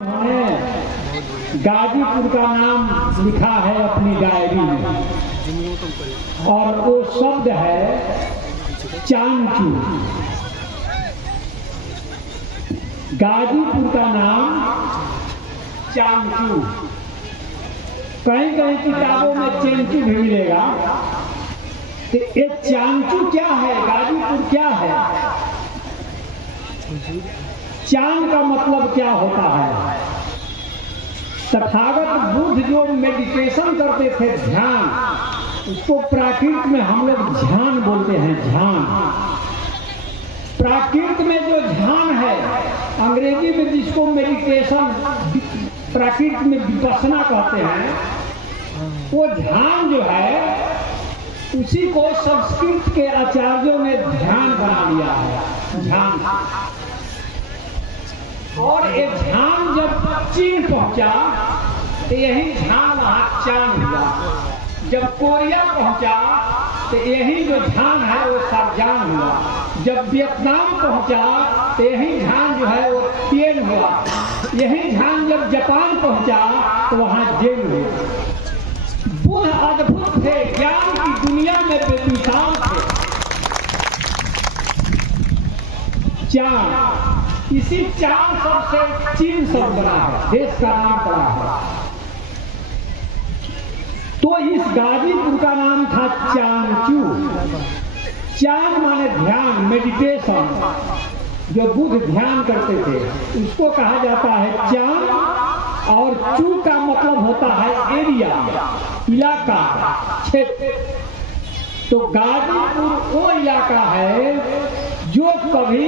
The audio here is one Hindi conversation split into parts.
उन्होंने गाजीपुर का नाम लिखा है अपनी डायरी में और वो शब्द है चांचू। गाजीपुर का नाम चांचू। कहीं कहीं किताबों में चेंचू भी मिलेगा। तो ये चांचू क्या है, गाजीपुर क्या है, चांद का मतलब क्या होता है। तथागत बुद्ध जो मेडिटेशन करते थे, ध्यान, उसको प्राकृत में हम लोग ध्यान बोलते हैं। ध्यान प्राकृत में जो ध्यान है, अंग्रेजी में जिसको मेडिटेशन प्राकृत में विपස්සना कहते हैं, वो ध्यान जो है उसी को संस्कृत के आचार्यों ने ध्यान बना लिया है। ध्यान, और ये ध्यान जब चीन पहुंचा तो यही ध्यान वहां चांद हुआ। जब कोरिया पहुंचा तो यही जो ध्यान है वो सरजान हुआ। जब वियतनाम पहुंचा तो यही ध्यान जो है वो तिएन हुआ। यही ध्यान जब जापान पहुंचा तो वहां जेन हुआ। बुद्ध अद्भुत थे, ज्ञान की दुनिया में बेमिसाल थे। चांद, इसी चांद सबसे चीन सब बना है, देश का नाम पड़ा है। तो इस गाजीपुर का नाम था चांचू। चांद माने ध्यान, मेडिटेशन, जो बुद्ध ध्यान करते थे उसको कहा जाता है चांद। और चू का मतलब होता है एरिया, इलाका, क्षेत्र। तो गाजीपुर वो इलाका है जो कभी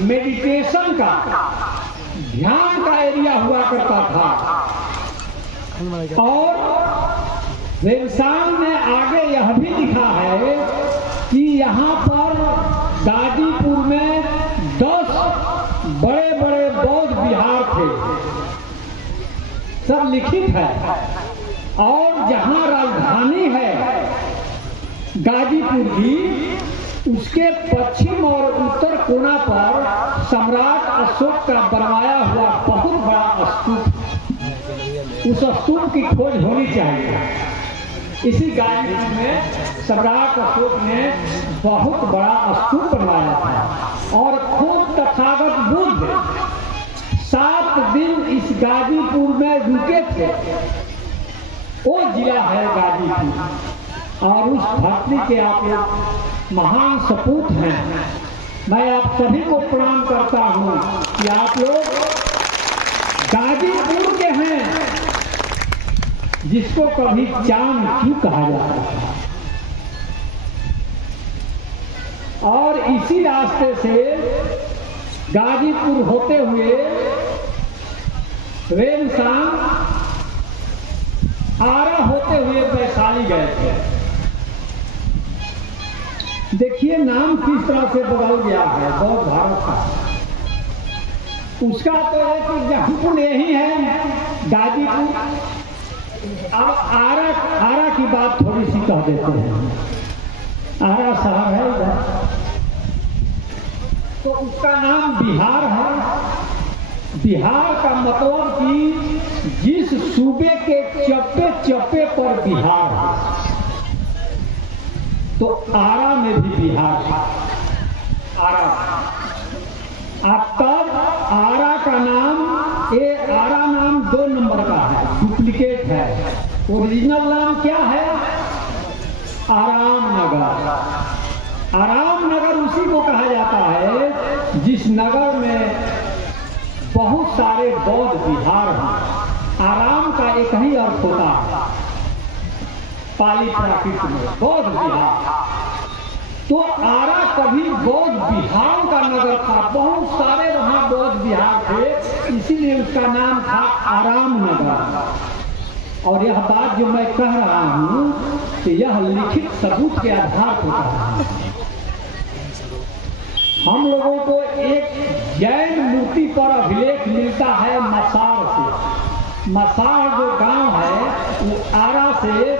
मेडिटेशन का, ध्यान का एरिया हुआ करता था। और वेलसांग ने आगे यह भी लिखा है कि यहाँ पर गाजीपुर में 10 बड़े बड़े बौद्ध विहार थे, सब लिखित है। और जहाँ राजधानी है गाजीपुर की, उसके पश्चिम और उत्तर कोना पर सम्राट अशोक का बनवाया हुआ बहुत बड़ा स्तूप, उस स्तूप की खोज होनी चाहिए। इसी गाजीपुर में सम्राट अशोक ने बहुत बड़ा स्तूप बनवाया था। और खुद तथागत बुद्ध 7 दिन इस गाजीपुर में रुके थे। वो जिला है गाजीपुर। और उस धरती के आप लोग महान सपूत हैं। मैं आप सभी को प्रणाम करता हूं कि आप लोग गाजीपुर के हैं, जिसको कभी चांचू कहा जाता था। और इसी रास्ते से गाजीपुर होते हुए वेलसांग, आरा होते हुए वैशाली गए थे। देखिए नाम किस तरह से बदल गया है बौद्ध भारत का। उसका तो है कि गाजीपुर यही है, गाजीपुर। अब आरा की बात थोड़ी सी कह देते हैं। आरा शहर है इधर, तो उसका नाम बिहार है। बिहार का मतलब कि जिस सूबे के चप्पे चप्पे पर बिहार है, तो आरा में भी बिहार है। आरा, तब आरा का नाम, ये आरा नाम 2 नंबर का है, डुप्लीकेट है। ओरिजिनल नाम क्या है? आराम नगर। आराम नगर उसी को कहा जाता है जिस नगर में बहुत सारे बौद्ध विहार हैं। आराम का एक ही अर्थ होता है पाली प्राकृत में, बौद्ध विहार। तो आरा कभी बौद्ध विहार का नगर था, बहुत सारे वहां बौद्ध विहार थे, इसीलिए उसका नाम था आराम नगर। और यह बात जो मैं कह रहा हूं कि यह लिखित सबूत के आधार पर कह रहा हूं। हम लोगों को एक जैन मूर्ति पर अभिलेख मिलता है मसार से। मसार जो गांव है वो आरा से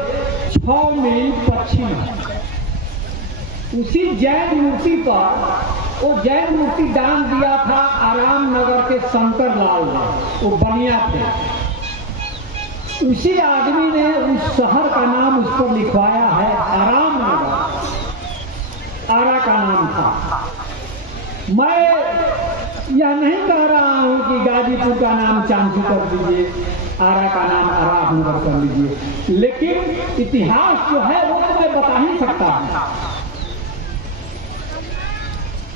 6 मील पश्चिम है। उसी जैन मूर्ति पर वो जैन मूर्ति दान दिया था आराम नगर के शंकर लाल ने, वो बनिया थे। उसी आदमी ने उस शहर का नाम उस पर लिखवाया है आराम नगर, आरा का नाम था। मैं यह नहीं कह रहा हूं कि गाजीपुर का नाम चांचू कर दीजिए, आरा का नाम आराम नगर कर लीजिए, लेकिन इतिहास जो है वो तो मैं बता ही सकता हूं।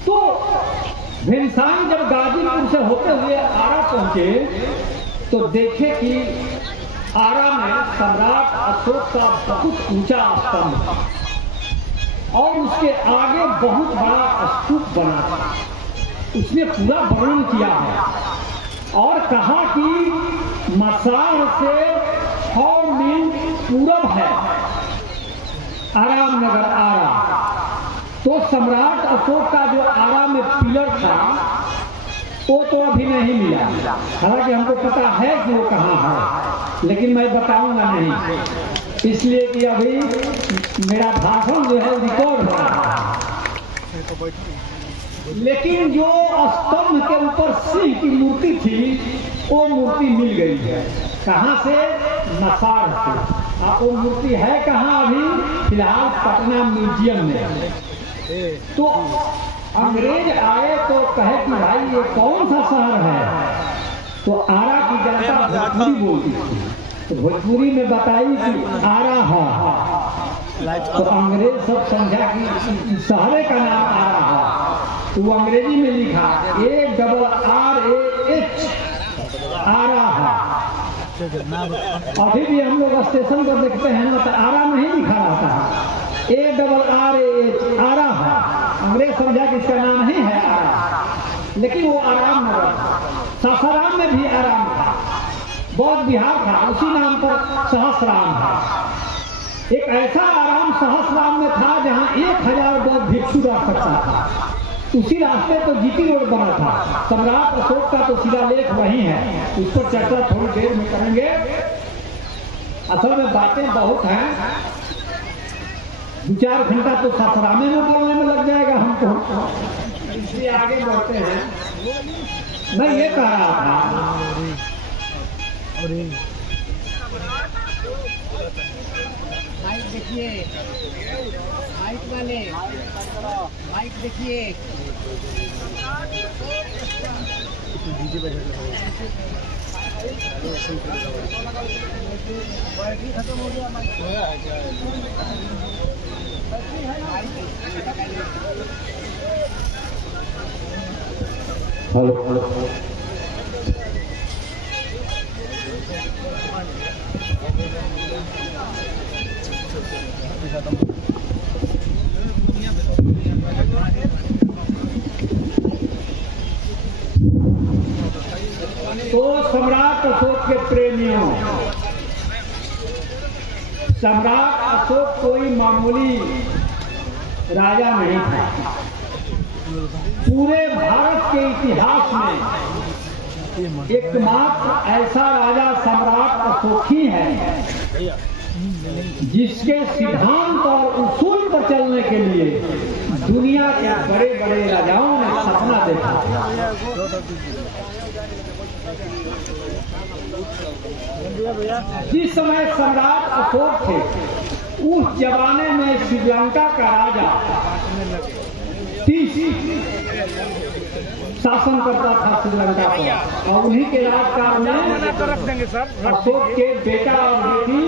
तो भीमसानी जब गाजीपुर से होते हुए आरा पहुंचे तो देखे कि आरा में सम्राट अशोक का बहुत ऊंचा स्तंभ था और उसके आगे बहुत बड़ा स्तूप बना था। उसने पूरा वर्णन किया है और कहा कि मसार से 6 मील पूरब है आराम नगर आरा। तो सम्राट अशोक का जो आरा में पिलर था वो तो अभी नहीं मिला, हालांकि हमको पता है कि वो कहाँ है, लेकिन मैं बताऊंगा नहीं, इसलिए कि अभी मेरा भाषण जो है रिकॉर्ड हो रहा है। लेकिन जो स्तंभ के ऊपर सिंह की मूर्ति थी वो मूर्ति मिल गई है। कहाँ से? मसार से। वो मूर्ति है कहाँ अभी? फिलहाल पटना म्यूजियम में। तो अंग्रेज आए तो कहे कि भाई ये कौन सा शहर है? तो आरा की जनता भोजपुरी बोलती थी, तो भोजपुरी में बताई कि आरा है। तो अंग्रेज सब समझा कि शहर का नाम आरा है, तो वो अंग्रेजी में लिखा ARRAH आरा है। अभी भी हम लोग स्टेशन पर देखते हैं ना तो आरा नहीं लिखा रहता है, ARRAH आरा है। अंग्रेज समझा कि इसका नाम नहीं है आरा, लेकिन वो आराम नगर। सासाराम में भी आराम था, बौद्ध बिहार था, उसी नाम पर सहस्राम है। एक ऐसा आराम सहस्राम में था जहां 1000 बौद्ध भिक्षु रह सकता था। उसी रास्ते तो जीटी रोड बना था। सम्राट अशोक का तो शिलालेख वही है, उस पर चर्चा थोड़ी देर में करेंगे। असल में बातें बहुत हैं, 2-4 घंटा तो सासारामे में बोलने में लग जाएगा हमको, इसलिए आगे बढ़ते हैं। मैं ये कह रहा था माइक देखिए, माइक वाले माइक देखिए। खत्म हो गया माइक। हेलो तो सम्राट अशोक के प्रेमियों, सम्राट अशोक कोई मामूली राजा नहीं था। पूरे भारत के इतिहास में एकमात्र ऐसा राजा सम्राट अशोक ही है जिसके सिद्धांत और उसूल पर चलने के लिए दुनिया के बड़े बड़े राजाओं ने सपना देखा। जिस समय सम्राट अशोक थे उस जमाने में श्रीलंका का राजा 30 शासन करता था श्रीलंका पर, और उन्हीं के राजकाल में अशोक के बेटा और बेटी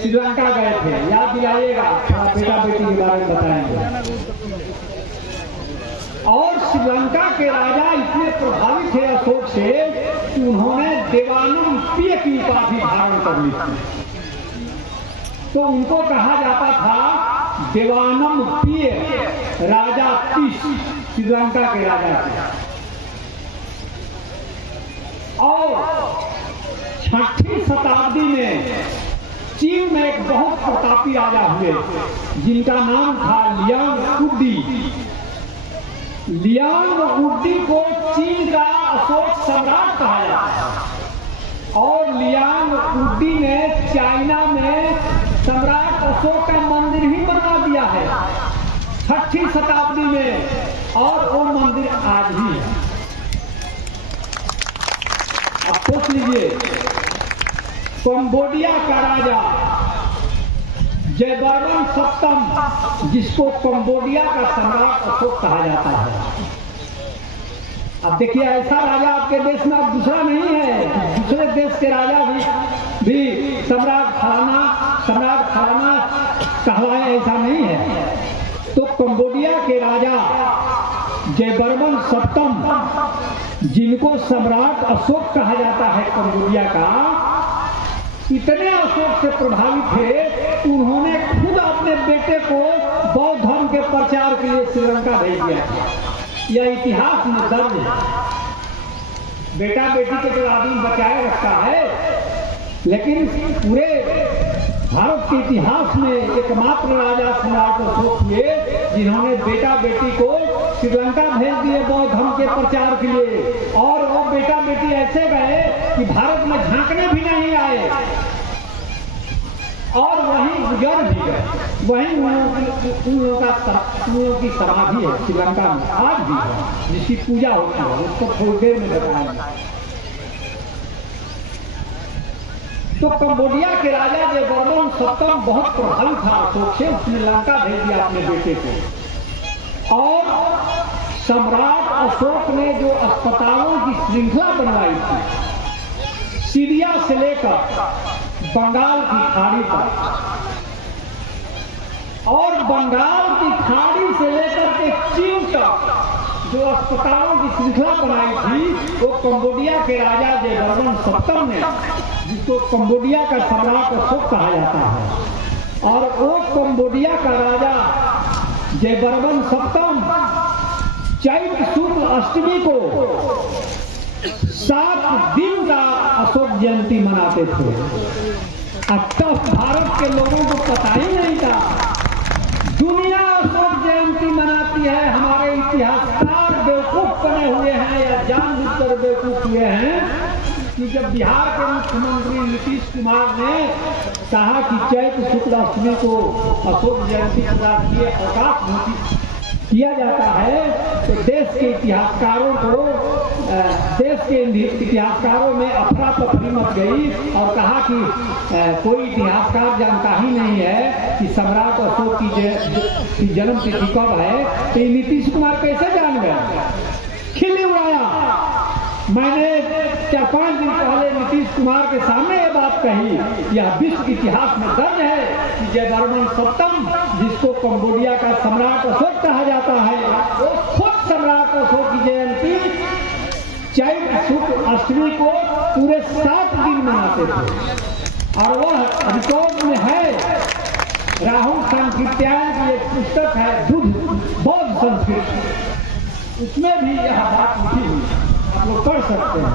श्रीलंका गए थे। याद दिलाइएगा, बेटा बेटी के बारे में बताएंगे। और श्रीलंका के राजा इतने प्रभावित थे अशोक से कि उन्होंने देवानंद प्रिय की उपाधि धारण कर ली थी। तो उनको कहा जाता था देवानंद प्रिय राजा 30, श्रीलंका के राजा थे। और 6वीं शताब्दी में चीन में एक बहुत प्रतापी राजा हुए जिनका नाम था लियांगउडी। लियांगउडी को चीन का अशोक सम्राट कहा जाता है। और लियांगउडी ने चाइना में सम्राट अशोक का मंदिर ही बनवा दिया है। छठी शताब्दी में, और वो मंदिर आज भी है। अब सोच लीजिए, कंबोडिया का राजा जयवर्मन सप्तम, जिसको कंबोडिया का सम्राट अशोक कहा जाता है। अब देखिए, ऐसा राजा आपके देश में अब दूसरा नहीं है। दूसरे देश के राजा भी सम्राट फलाना कहलाए, ऐसा नहीं है। तो कंबोडिया के राजा जयवर्मन सप्तम, जिनको सम्राट अशोक कहा जाता है कंबोडिया का, इतने अशोक से प्रभावित थे, उन्होंने खुद अपने बेटे को बौद्ध धर्म के प्रचार के लिए श्रीलंका भेज दिया था। यह इतिहास में दर्ज है। बेटा बेटी के तो आदमी बचाए रखता है, लेकिन पूरे भारत के इतिहास में एकमात्र राजा सम्राट अशोक हुए जिन्होंने बेटा बेटी को श्रीलंका भेज दिए बौद्ध धर्म के प्रचार के लिए। और वो बेटा बेटी ऐसे गए कि भारत में झांकने भी नहीं आए, और वहीं गुजर भी गए। वहीं उन लोगों की समाधि है श्रीलंका में, आज भी है, जिसकी पूजा होती है। उसको थोड़ी देर में बताएंगे। तो कंबोडिया के राजा जयवर्मन सप्तम बहुत प्रभावित था अशोक से। उसने लंका भेज दिया अपने बेटे को, और सम्राट अशोक ने जो अस्पतालों की श्रृंखला बनवाई थी, सीरिया से लेकर बंगाल की खाड़ी तक, और बंगाल की खाड़ी से लेकर के चीन तक जो अस्पतालों की श्रृंखला बनाई थी, वो कंबोडिया के राजा जयवर्मन सप्तम ने, जिसको कंबोडिया का सम्राट अशोक कहा जाता है। और वो कंबोडिया का राजा जयवर्मन सप्तम चैत्र शुक्ल अष्टमी को 7 दिन का अशोक जयंती मनाते थे। अब तक भारत के लोगों को पता ही नहीं था। दुनिया अशोक जयंती मनाती है। हमारे इतिहासकार बेवकूफ बने हुए हैं या जानबूझकर बेवकूफ हुए हैं कि जब बिहार के मुख्यमंत्री नीतीश कुमार ने कहा कि चैत्र शुक्ल अष्टमी को अशोक जयंती पूरा किए अवकाश घोषित किया जाता है, तो देश के इतिहासकारों में अफरा तफरी मच गई और कहा कि कोई इतिहासकार जानता ही नहीं है कि सम्राट अशोक की जन्म तिथि कब है। तो नीतीश कुमार कैसे जान गए? खिल्ली उड़ाया। मैंने 4-5 दिन पहले नीतीश कुमार के सामने ये बात कही। यह विश्व इतिहास में दर्ज है कि जयवर्मन सप्तम, जिसको कंबोडिया का सम्राट अशोक कहा जाता है, वो खुद सम्राट अशोक की जयंती चैत्र शुक्ल अष्टमी को पूरे 7 दिन मनाते थे। और वह रिकॉर्ड में है। राहुल सांकृत्यायन की एक पुस्तक है दूध बौद्ध संस्कृति, उसमें भी यह बात लिखी हुई, आप लोग पढ़ सकते हैं।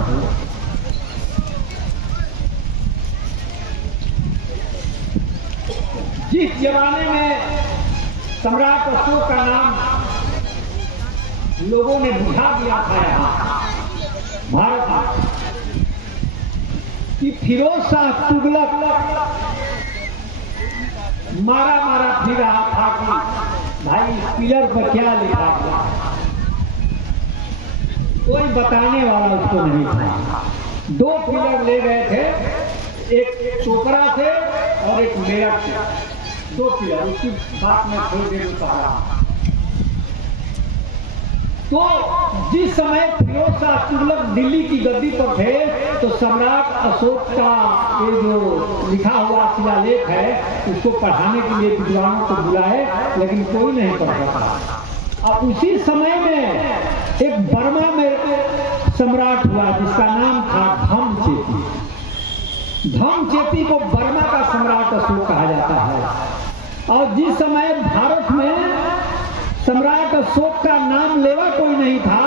जिस जमाने में सम्राट अशोक का नाम लोगों ने बुझा दिया था यहाँ भारत में, कि फिरोज शाह तुगलक मारा फिर रहा था कि भाई इस पिलर पर क्या लिखा था, कोई बताने वाला उसको नहीं था। 2 पिलर ले गए थे, एक चोपड़ा से और एक मेरठ से, 2 पिलर। उसकी बात में थोड़ी देर कहा। तो जिस समय फिरोज शाह तुगलक दिल्ली की गद्दी पर थे, तो सम्राट अशोक का ये जो लिखा हुआ शिलालेख है, उसको पढ़ाने के लिए विद्वानों को बुलाए, लेकिन कोई नहीं पढ़ सका। अब उसी समय में एक बर्मा में सम्राट हुआ जिसका नाम था धम्मचेती। धम्मचेती को बर्मा का सम्राट अशोक कहा जाता है। और जिस समय भारत में सम्राट अशोक का नाम लेवा कोई नहीं था,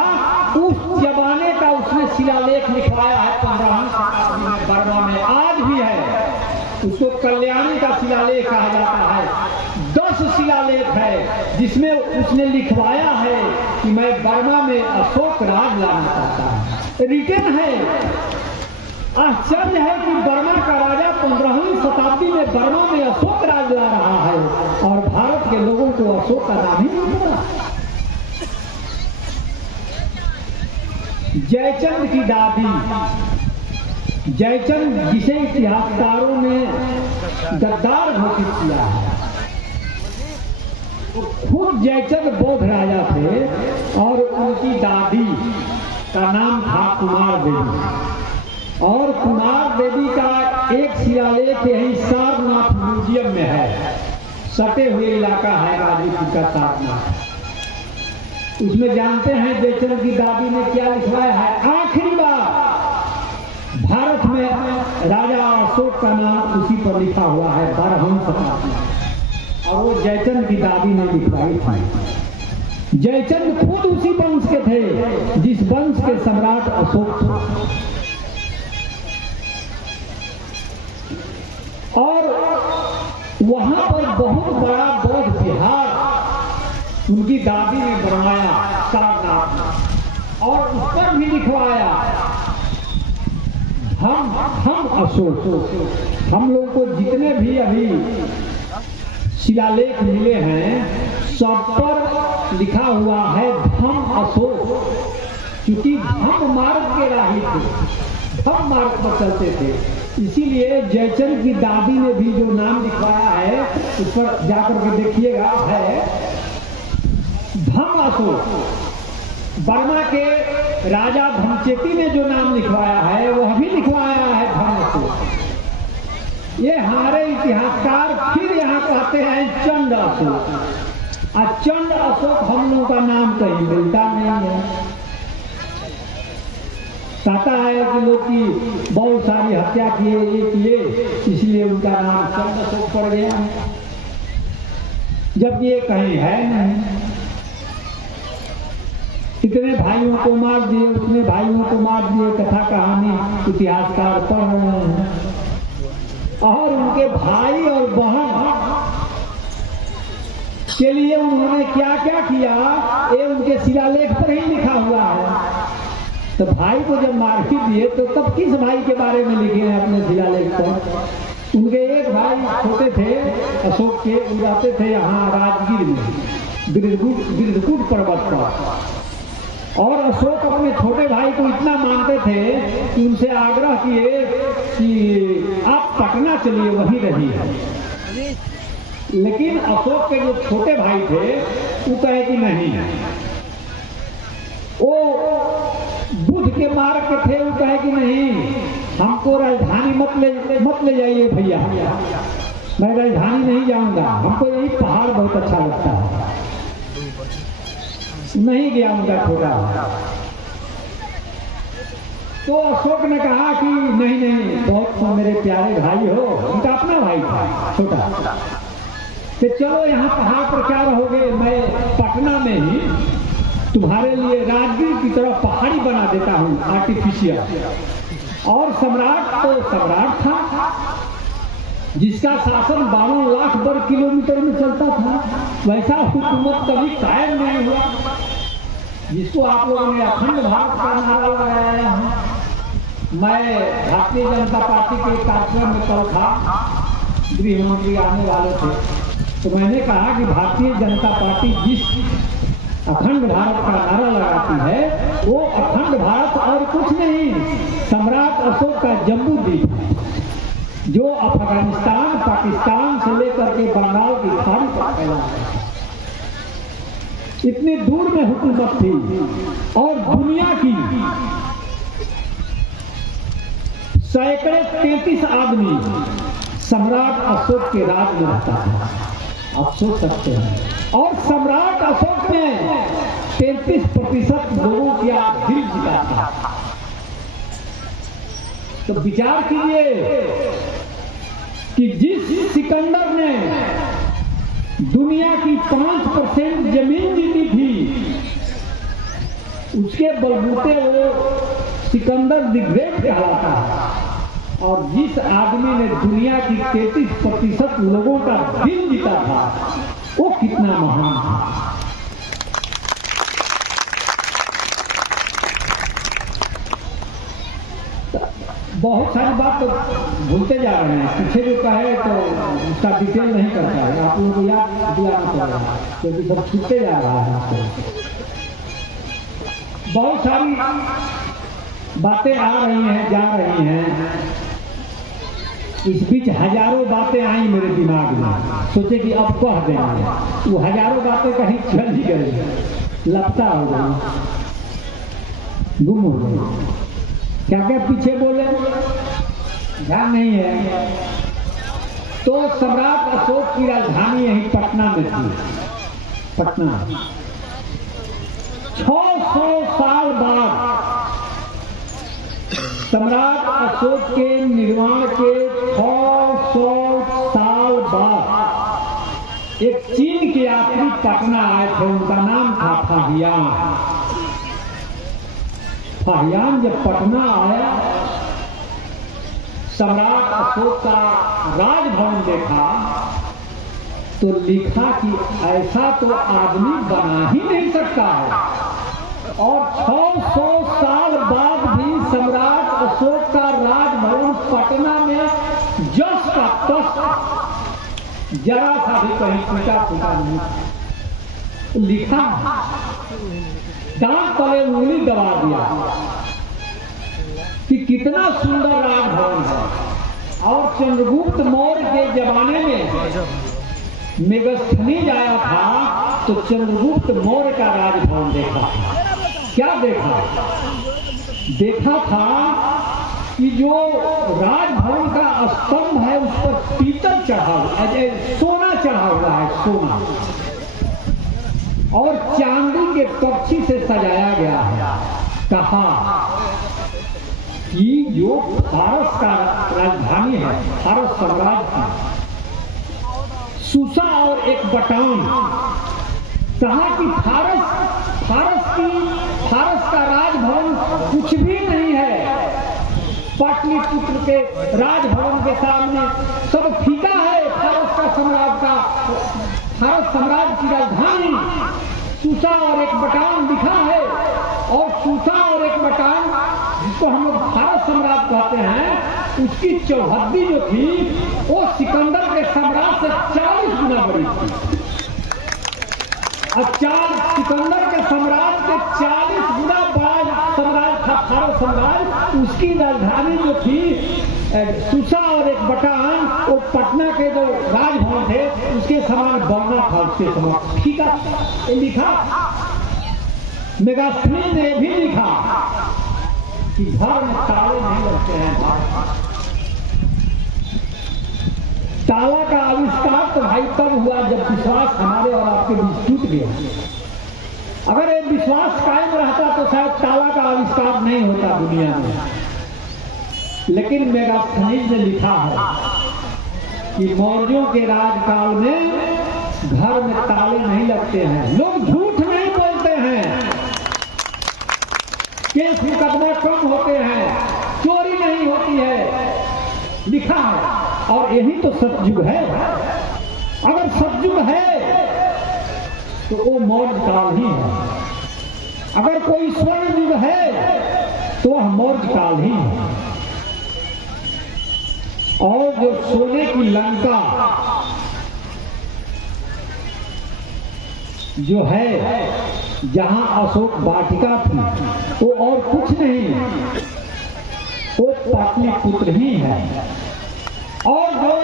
उस जमाने का उसने शिलालेख लिखवाया है 15वीं शताब्दी में बर्मा में, आज भी है। उसको कल्याणी का शिलालेख कहा जाता है। 10 शिलालेख है जिसमें उसने लिखवाया है कि मैं बर्मा में अशोक राज लाना चाहता हूं। रिटर्न है। आश्चर्य है कि बर्मा का राजा 15वीं शताब्दी में बर्मा में अशोक राज ला रहा है और भारत के लोगों को अशोक का नाम ही नहीं पता। जयचंद की दादी, जयचंद जिसे इतिहासकारों ने गद्दार घोषित किया है, खुद जयचंद बौद्ध राजा थे और उनकी दादी का नाम था कुमार देवी। और कुमार देवी का एक शिलालेख यही सारनाथ म्यूजियम में है, सटे हुए इलाका है गाजीपुर का सारनाथ। उसमें जानते हैं जयचंद की दादी ने क्या लिखवाया है? आखिरी बार भारत में राजा अशोक का नाम उसी पर लिखा हुआ है 12वीं शताब्दी में, और वो जयचंद की दादी ने लिखवाई थी। जयचंद खुद उसी वंश के थे जिस वंश के सम्राट अशोक थे। और वहां पर बहुत बड़ा बौद्ध विहार उनकी दादी ने बनवाया सारनाथ में, और उस पर भी लिखवाया हम अशोक। हम लोगों को जितने भी अभी शिलालेख मिले हैं सब पर लिखा हुआ है धम अशोक, क्योंकि धम मार्ग के राही थे, धम मार्ग पर चलते थे। इसीलिए जयचंद की दादी ने भी जो नाम लिखवाया है उस पर जाकर के देखिएगा, है धम अशोक। बर्मा के राजा धमचेती ने जो नाम लिखवाया है वह भी लिखवाया है धम अशोक। ये हमारे इतिहासकार फिर यहाँ कहते हैं चंड अशोक। और चंड अशोक हम लोगों का नाम कहीं मिलता नहीं है। कहता है कि लोग की बहुत सारी हत्या किए, ये किए, इसलिए उनका नाम चंड अशोक पड़ गया, जबकि ये कहीं है नहीं। इतने भाइयों को मार दिए, उतने भाइयों को मार दिए, कथा कहानी इतिहासकार पढ़ रहे हैं। और उनके भाई और बहन के लिए उन्होंने क्या क्या किया ये उनके शिलालेख पर ही लिखा हुआ है। तो भाई को जब मार ही दिए तो तब किस भाई के बारे में लिखे हैं अपने शिलालेख पर? उनके एक भाई छोटे थे अशोक के, वो जाते थे यहाँ राजगीर में गिरधकूट पर्वत पर, और अशोक अपने छोटे भाई को इतना मानते थे कि उनसे आग्रह किए कि आप पटना चलिए, वहीं रहिए। लेकिन अशोक के जो छोटे भाई थे वो कहे कि नहीं, वो बुद्ध के मार्ग के थे, वो कहे कि नहीं, हमको राजधानी मत ले जाइए भैया, मैं राजधानी नहीं जाऊंगा, हमको यही पहाड़ बहुत अच्छा लगता है। नहीं गया उनका छोटा। तो अशोक ने कहा कि नहीं नहीं, बहुत मेरे प्यारे भाई हो, उनका अपना भाई था छोटा, कि चलो यहाँ पहाड़ पर क्या रहोगे, मैं पटना में ही तुम्हारे लिए राजगीर की तरफ पहाड़ी बना देता हूँ आर्टिफिशियल। और सम्राट तो सम्राट था जिसका शासन 12 लाख वर्ग किलोमीटर में चलता था, वैसा हुकूमत कभी कायम नहीं हुआ जिसको आप लोगों ने अखंड भारत का नारा लगाया है। मैं भारतीय जनता पार्टी के कार्यक्रम में कल था, गृह मंत्री आने वाले थे, तो मैंने कहा कि भारतीय जनता पार्टी जिस अखंड भारत का नारा लगाती है वो अखंड भारत और कुछ नहीं, सम्राट अशोक का जम्बू द्वीप जो अफगानिस्तान पाकिस्तान से लेकर के बंगाल की खाड़ी तक फैला है, इतनी दूर में हुकूमत थी। और दुनिया की सैकड़े 33 आदमी सम्राट अशोक के राज में रहता है, आप सोच सकते हैं। और सम्राट अशोक ने 33% लोगों की दिल जीता था। तो विचार कीजिए कि जिस सिकंदर ने दुनिया की 5% जमीन जीती थी, उसके बलबूते वो सिकंदर द ग्रेट कहलाता है। और जिस आदमी ने दुनिया की 33% लोगों का दिल जीता था वो कितना महान था। बहुत सारी बात तो भूलते जा रहे हैं, पीछे जो कहे तो उसका डिटेल नहीं करता है, आप लोगों को याद दिलाना पड़ेगा क्योंकि सब छूटते जा रहा है आपको। बहुत सारी बातें आ रही हैं, जा रही हैं। इस बीच हजारों बातें आई मेरे दिमाग में, सोचे कि अब कह देंगे, वो हजारों बातें कहीं चल ही गई, लपटा हो गई, गुम हो गई। क्या क्या पीछे बोले ध्यान नहीं है। तो सम्राट अशोक की राजधानी यही पटना में थी। पटना 600 साल बाद सम्राट अशोक के निर्माण के 600 साल बाद एक चीन के यात्री पटना आए थे, उनका नाम था फाहियान। फाहियान जब पटना आया, सम्राट अशोक का राजभवन देखा तो लिखा कि ऐसा तो आदमी बना ही नहीं सकता है। और 600 साल बाद भी सम्राट अशोक का राजभवन पटना में जस का तस, जरा सा भी कहीं टूटा फूटा नहीं लिखा। दांत तले उंगली दबा दिया कि कितना सुंदर राजभवन है। और चंद्रगुप्त मौर्य के जमाने में मेगस्थनीज आया था तो चंद्रगुप्त मौर्य का राजभवन देखा। क्या देखा? देखा था कि जो राजभवन का स्तंभ है उस पर पीतल चढ़ा हुआ, सोना चढ़ा हुआ है, सोना, और चांदी के पक्षी से सजाया गया है। कहा कि जो फारस का राजधानी है, फारस साम्राज्य की, सुसा और एक बटान, कहा कि फारस का राजभवन कुछ भी नहीं है। पाटलिपुत्र के राजभवन के सामने सब फीका है। फारस साम्राज्य की राजधानी सुसा और एक बटान दिखा है। और सुसा और एक बटान, जिसको हम लोग फारस साम्राज्य कहते हैं, उसकी चौहद्दी जो थी वो सिकंदर के साम्राज्य से 40 गुना बड़ी थी। सिकंदर के साम्राज्य के 40 गुना बड़ा साम्राज्य था फारस साम्राज्य। उसकी राजधानी जो थी सुसा और एक बटान, वो पटना के जो राजभवन थे उसके समान बनना था, उसके समान ठीक है। लिखा मेगास्थनीज ने भी लिखा कि घर में ताले नहीं लगते हैं। ताला का आविष्कार तो भाई तब हुआ जब विश्वास हमारे और आपके बीच टूट गया। अगर ये विश्वास कायम रहता तो शायद ताला का आविष्कार नहीं होता दुनिया में। लेकिन मेगास्थनीज ने लिखा है कि मौर्यों के राजकाल में घर में ताले नहीं लगते हैं। लोग झूठ नहीं बोलते हैं, केस मुकदमे कम होते हैं, चोरी नहीं होती है, लिखा है। और यही तो सतयुग है। अगर सतयुग है तो वो मौर्य काल ही है। अगर कोई स्वर्ण युग है तो वह मौर्य काल ही है। और जो सोने की लंका जो है, जहां अशोक वाटिका थी, वो और कुछ नहीं, वो पाटलिपुत्र ही है। और जो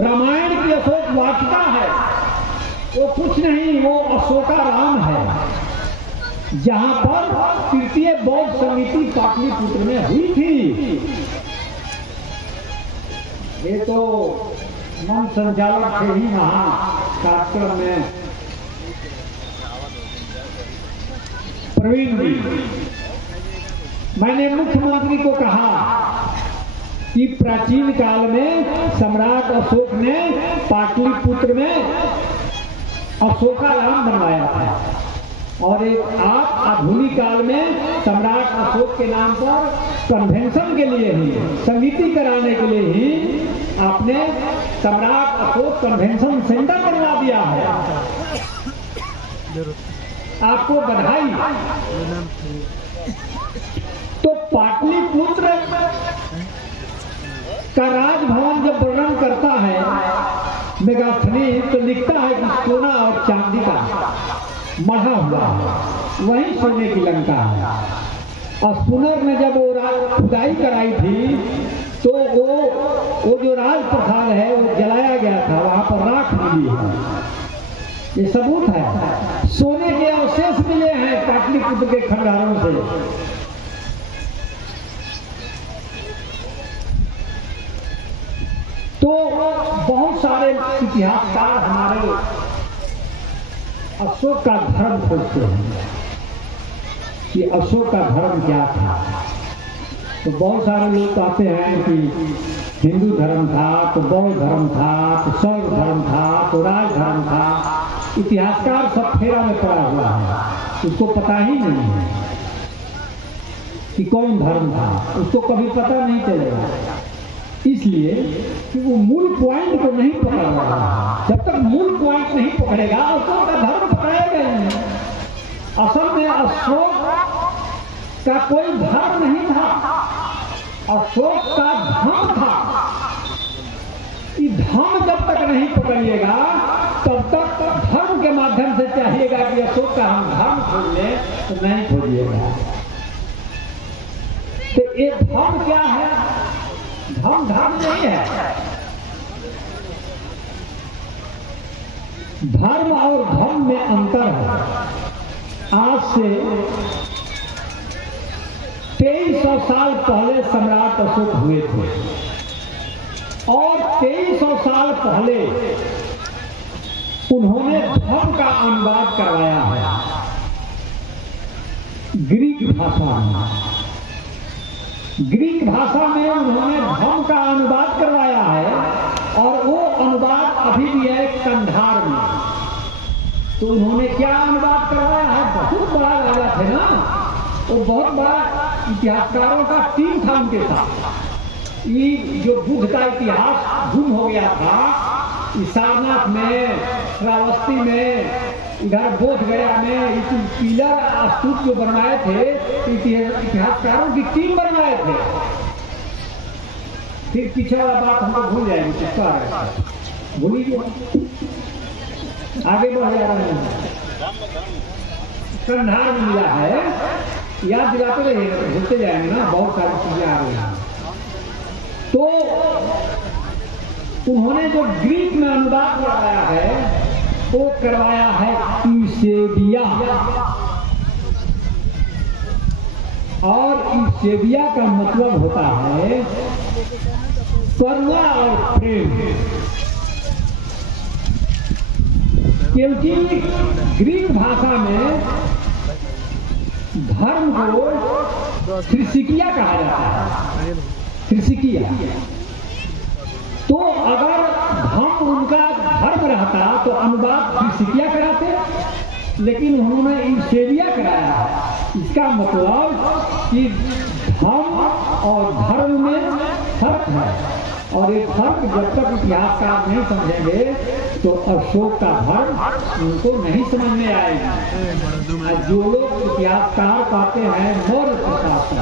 रामायण की अशोक वाटिका है वो कुछ नहीं, वो अशोकाराम है, जहां पर तृतीय बौद्ध समिति पाटलिपुत्र में हुई थी। ये तो मन संचालक थे ही वहां कार्यक्रम में प्रवीण जी। मैंने मुख्यमंत्री को कहा कि प्राचीन काल में सम्राट अशोक ने पाटलिपुत्र में अशोकाराम बनवाया था, और एक आप आधुनिक काल में सम्राट अशोक के नाम पर कन्वेंशन के लिए ही, समिति कराने के लिए ही आपने सम्राट अशोक कन्वेंशन सेंटर बनवा दिया है। आपको बधाई। तो पाटलिपुत्र का राजभवन जब वर्णन करता है मेगास्थनी, तो लिखता है कि सोना और चांदी का मढ़ा हुआ है, वही सोने की लंका है। स्पुनर ने जब वो खुदाई कराई थी तो वो जो राजप्रसाद है वो जलाया गया था, वहां पर राख मिली है, ये सबूत है। सोने के अवशेष मिले हैं पाटलिपुत्र के खंडहरों से। तो बहुत सारे इतिहासकार हमारे अशोक का धर्म खोजते हैं कि अशोक का धर्म क्या था। तो बहुत सारे लोग कहते हैं कि हिंदू धर्म था, तो बौद्ध धर्म था, तो शैव धर्म था, तो राज धर्म था। इतिहासकार सब फेरा में पड़ा हुआ है, उसको पता ही नहीं है कि कौन धर्म था, उसको कभी पता नहीं चलेगा, इसलिए कि वो मूल पॉइंट को नहीं पकड़ रहा है। जब तक मूल पॉइंट नहीं पकड़ेगा अशोक का धर्म पकड़ेगा ही नहीं। असल में अशोक का कोई धर्म नहीं था, अशोक का धर्म था। ये धर्म जब तक नहीं पकड़िएगा तब तक धर्म के माध्यम से चाहिएगा कि अशोक का हम धर्म खोज लें, तो नहीं खोजिएगा। तो ये धर्म क्या है? धर्म धर्म नहीं है। धर्म और धर्म में अंतर है। आज से 2300 साल पहले सम्राट अशोक हुए थे और 2300 साल पहले उन्होंने धर्म का अनुवाद करवाया है ग्रीक भाषा में। ग्रीक भाषा में उन्होंने धर्म का अनुवाद करवाया है और वो अनुवाद अभी भी है कंधार में। तो उन्होंने क्या अनुवाद करवाया है? बहुत बड़ा राजा थे ना, वो बहुत बड़ा इतिहासकारों का टीम था उनके साथ। ये जो बुद्ध का इतिहास गुम हो गया था, सारनाथ में, श्रावस्ती में, इधर बोध गया में, पिलर स्तूप जो बनवाए थे इतिहासकारों की टीम बनवाए थे। फिर पीछे वाला बात हमको भूल जाएंगे, किसका है भूलिए, आगे बढ़ जा रहे हैं। कंधार में मिला है, याद दिलाते रहिएगा तो भूलते जाएंगे ना, बहुत सारी चीजें आ रही हैं। तो उन्होंने जो ग्रीक में अनुवाद करवाया है वो करवाया है यूसेबिया, और यूसेबिया का मतलब होता है करुणा और प्रेम। क्योंकि ग्रीक भाषा में धर्म को थ्रिसिकिया कहा जाता है, थ्रिसिकिया। तो अगर धर्म उनका धर्म रहता तो अनुवाद थ्रिसिकिया कराते, लेकिन उन्होंने यूसेबिया कराया। इसका मतलब कि धर्म और धर्म में फर्क है, और ये फर्क जब तक इतिहासकार नहीं समझेंगे तो अशोक का धर्म उनको नहीं समझ में आएगा। जो लोग इतिहासकार कहते हैं मौर्य प्रशासन,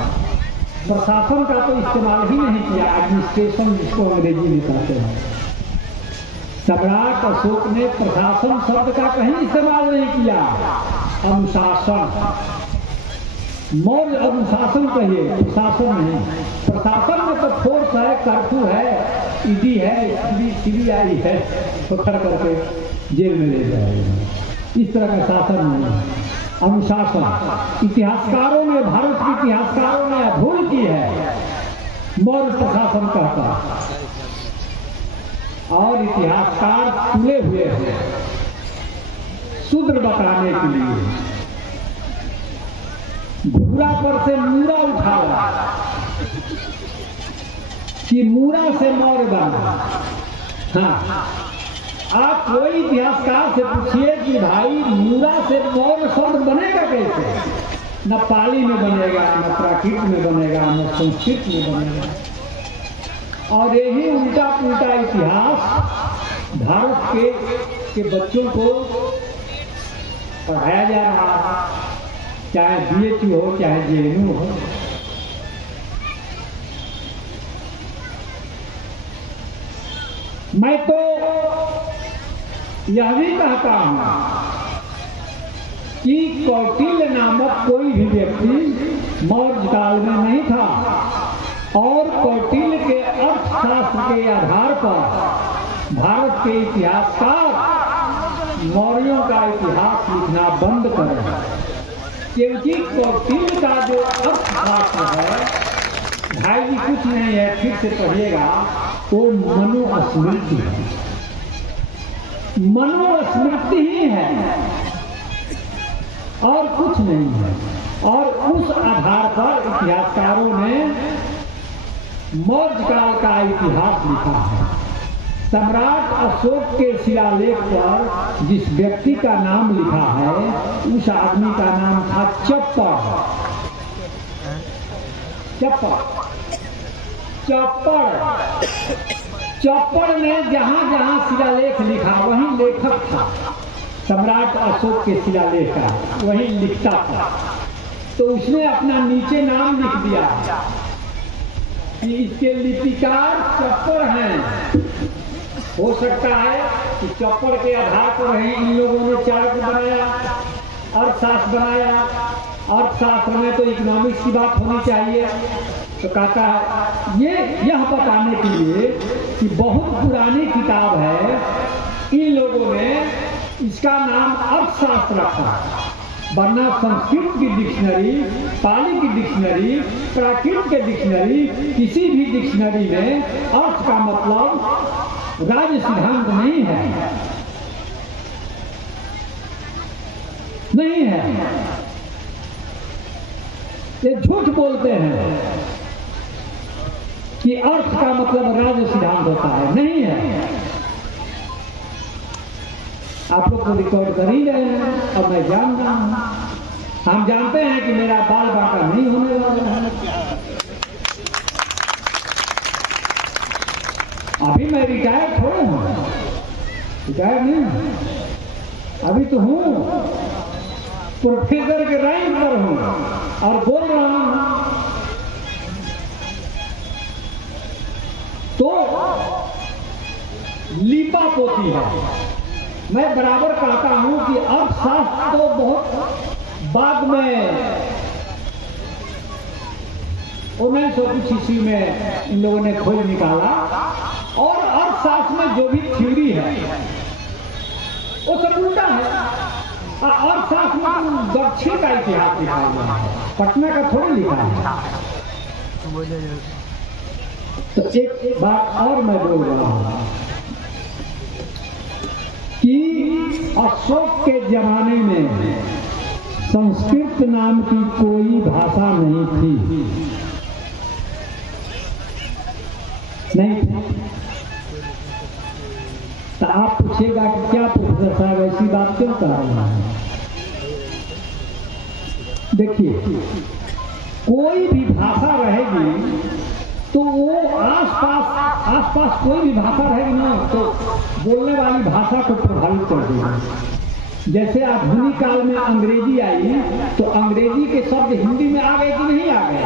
प्रशासन का तो इस्तेमाल ही नहीं किया, एडमिनिस्ट्रेशन जिसको अंग्रेजी में कहते हैं। सम्राट अशोक ने प्रशासन शब्द का कहीं इस्तेमाल नहीं किया, अनुशासन। मौर्य अनुशासन कहिए, प्रशासन नहीं। प्रशासन में तो फोर्स है, कर्फ्यू है, ईडी है, सीबीआई है, पकड़ करके जेल में ले जाएगा। इस तरह का शासन नहीं है, अनुशासन। इतिहासकारों ने, भारत के इतिहासकारों ने भूल की है, मौर्य प्रशासन कहता, और इतिहासकार तुले हुए हैं शूद्र बताने के लिए। घूरा पर से मूरा उठाया कि मूरा से मौर्य बना। हाँ, आप कोई इतिहासकार से पूछिए कि भाई मूरा से मौर्य शब्द बनेगा कैसे? न पाली में बनेगा, न प्राकृत में बनेगा, न संस्कृत में बनेगा। और यही उल्टा पुल्टा इतिहास भारत के बच्चों को पढ़ाया जा रहा है, चाहे बीएचयू हो, चाहे जेएनयू हो। मैं तो यह भी कहता हूं कि कौटिल्य नामक कोई भी व्यक्ति मौर्य काल में नहीं था और कौटिल्य के अर्थशास्त्र के आधार पर भारत के इतिहासकार मौर्यों का इतिहास लिखना बंद करें, क्योंकि कौटिल्य का जो अर्थशास्त्र है भाई जी कुछ नहीं है, फिर से पढ़िएगा, वो मनुस्मृति है, मनुस्मृति ही है और कुछ नहीं है। और उस आधार पर इतिहासकारों ने मौर्य काल का इतिहास लिखा है। सम्राट अशोक के शिलालेख पर जिस व्यक्ति का नाम लिखा है उस आदमी का नाम था चप्पड़। चप्पड़ ने जहां जहां शिलालेख लिखा वहीं लेखक था, सम्राट अशोक के शिलालेख का वही लिखता था, तो उसने अपना नीचे नाम लिख दिया कि इसके लिपिकार चप्पड़ हैं। हो सकता है कि चप्पड़ के आधार पर ही इन लोगों ने चार्ट बनाया, अर्थशास्त्र बनाया। अर्थशास्त्र में तो इकोनॉमिक्स की बात होनी चाहिए, तो कहता है यह बताने के लिए कि बहुत पुरानी किताब है, इन लोगों ने इसका नाम अर्थशास्त्र रखा, वरना संस्कृत की डिक्शनरी, पाली की डिक्शनरी, प्राकृत के डिक्शनरी, किसी भी डिक्शनरी में अर्थ का मतलब राज्य सिद्धांत नहीं है, नहीं है। ये झूठ बोलते हैं कि अर्थ का मतलब राज्य सिद्धांत होता है, नहीं है। आप लोग को रिकॉर्ड कर ही रहे हैं और मैं जान रहा हूं, हम जानते हैं कि मेरा बाल बांका नहीं होने वाला है। अभी मैं रिटायर थोड़ा हूं, रिटायर नहीं, अभी तो हूं, प्रोफेसर के रैंक पर हूं और बोल रहा हूं। तो लीपा पोती है। मैं बराबर कहता हूं कि अर्थशास्त्र तो बहुत बाद में 1900 ईस्वी में इन लोगों ने खोज निकाला, और अर्थशास्त्र में जो भी थ्योरी है वो सब उल्टा है। अर्थशास्त्र में दक्षिण का इतिहास लिखा हुआ है, पटना का थोड़ा लिखा है। तो एक बात और मैं बोल रहा हूं कि अशोक के जमाने में संस्कृत नाम की कोई भाषा नहीं थी, नहीं थी। तो आप पूछेगा कि क्या प्रोफेसर साहब ऐसी बात क्यों कर रहे हैं? देखिए, कोई भी भाषा रहेगी तो वो आसपास कोई भी भाषा रहेगी ना, तो बोलने वाली भाषा को प्रभावित कर देगी। जैसे आधुनिक काल में अंग्रेजी आई तो अंग्रेजी के शब्द हिंदी में आ गए कि नहीं आ गए?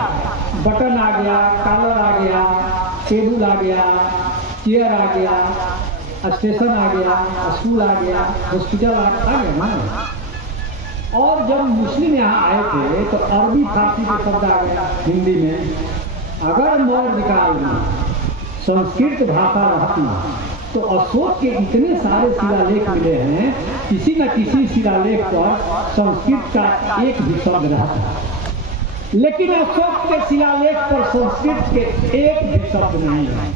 बटन आ गया, कॉलर आ गया, टेबल आ गया, चेयर आ गया, स्टेशन आ गया, स्कूल आ गया, हॉस्पिटल आ गया ना। और जब मुस्लिम यहाँ आए थे तो अरबी फारसी के शब्द आ गया हिंदी में। अगर मौर्य काल में संस्कृत भाषा रहती तो अशोक के इतने सारे शिलालेख मिले हैं, किसी न किसी शिलालेख पर संस्कृत का एक भी शब्द रहता, लेकिन अशोक के शिलालेख पर संस्कृत के एक भी शब्द नहीं है।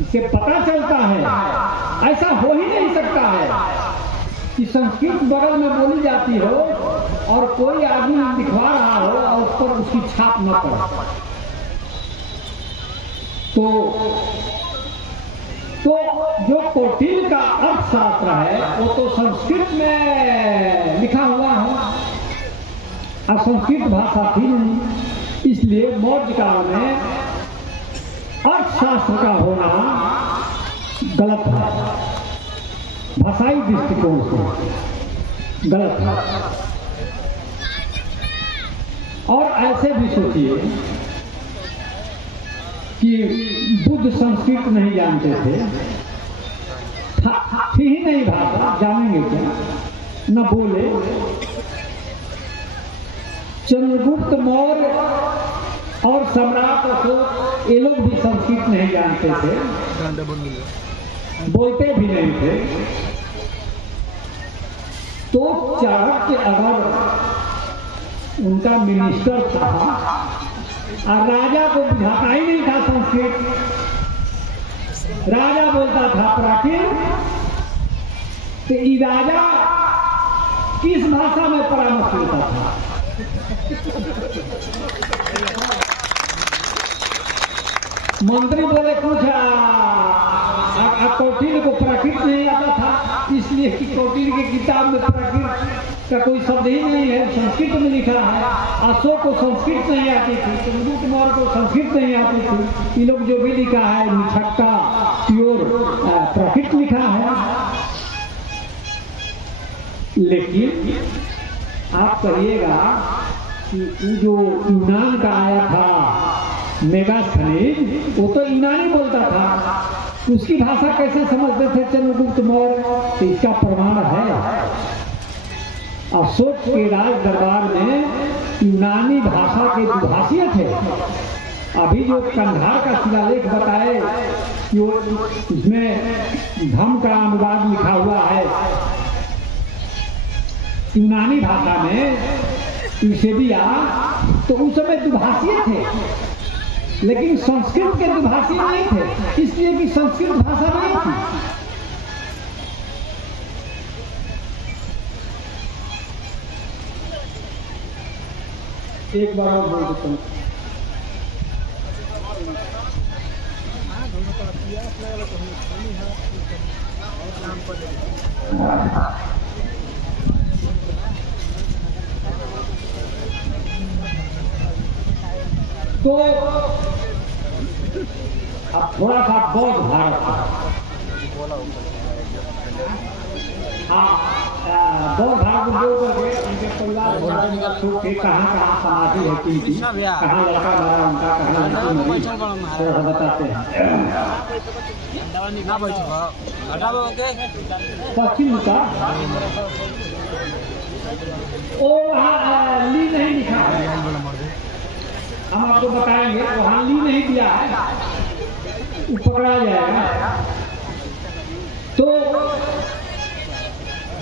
इससे पता चलता है ऐसा हो ही नहीं सकता है कि संस्कृत बगल में बोली जाती हो और कोई आदमी लिखवा रहा हो और उस पर उसकी छाप न पड़े। तो जो कौटिल्य का अर्थशास्त्र है वो तो संस्कृत में लिखा हुआ है और संस्कृत भाषा थी नहीं, इसलिए मौर्य काल में अर्थशास्त्र का होना गलत है, भाषाई दृष्टिकोण से गलत है। और ऐसे भी सोचिए कि बुद्ध संस्कृत नहीं जानते थे, थी ही नहीं भाषा, जानेंगे क्या, न बोले। चंद्रगुप्त मौर्य और सम्राट अशोक ये लोग भी संस्कृत नहीं जानते थे, बोलते भी नहीं थे। तो चाणक्य अगर उनका मिनिस्टर था और राजा को बुझाता ही नहीं था संस्कृत, राजा बोलता था प्राकृत, तो ये राजा किस भाषा में परामर्श करता था? मंत्री बोले कुछ कौटिल्य को प्राकृत नहीं आता था, इसलिए कि कौटिल्य की किताब में प्राकृत का कोई शब्द ही नहीं है, संस्कृत में लिखा है। अशोक को संस्कृत नहीं आती थी, चंद्रगुप्त मौर्य को संस्कृत नहीं आती थी, ये लोग जो भी लिखा है निछक्का प्योर प्राकृत लिखा है। लेकिन आप कहिएगा कि जो यूनान का आया था मेगास्थनीज, वो तो यूनानी बोलता था, उसकी भाषा कैसे समझते थे चंद्रगुप्त मौर्य? तो इसका प्रमाण है अशोक के राज दरबार में यूनानी भाषा के दुभाषी थे। अभी जो कंधार का शिलालेख बताए कि उसमें धम्म का अनुवाद लिखा हुआ है यूनानी भाषा में, यूसेबिया, तो उस समय दुभाषी थे, लेकिन संस्कृत के दुभाषी नहीं थे, इसलिए कि संस्कृत भाषा नहीं थी। एक बार और बोल देता हूँ। तो अब थोड़ा सा बौद्ध भारत, बौद्ध भारत जो करके उनके परिवार के कहाँ समाधि है, किनकी कहाँ लड़का मरा उनका, कहाँ लड़की मरी, थोड़ा बताते हैं। पश्चिम का ओ वहाँ ली नहीं लिखा है, हम आपको बताएंगे, वहाँ ली नहीं दिया है, पकड़ा जाएगा। तो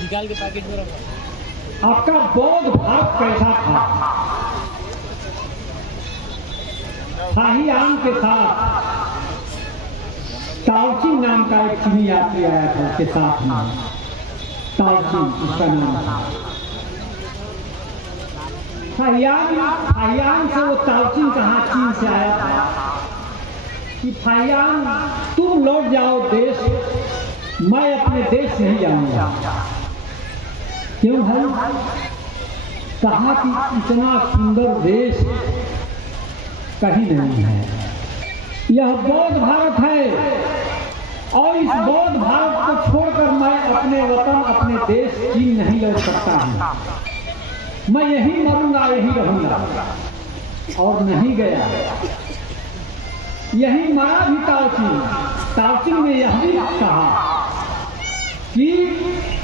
निकाल के पैकेट में रखो। आपका बौद्ध भारत कैसा था? शाहीआन के साथ ताओची नाम का एक चीनी यात्री आया था, उसके साथ में ताओची उसका नाम था। शाहीआन से वो ताओची कहाँ चीन से आया था कि फाहियान तुम लौट जाओ देश, मैं अपने देश नहीं जाऊंगा। क्यों है? कहा कि इतना सुंदर देश कहीं नहीं है, यह बौद्ध भारत है, और इस बौद्ध भारत को छोड़कर मैं अपने वतन अपने देश चीन नहीं लौट सकता हूं, मैं यही मरूंगा यही रहूंगा। और नहीं गया, यही मरा भी ताओची ने यह भी कहा कि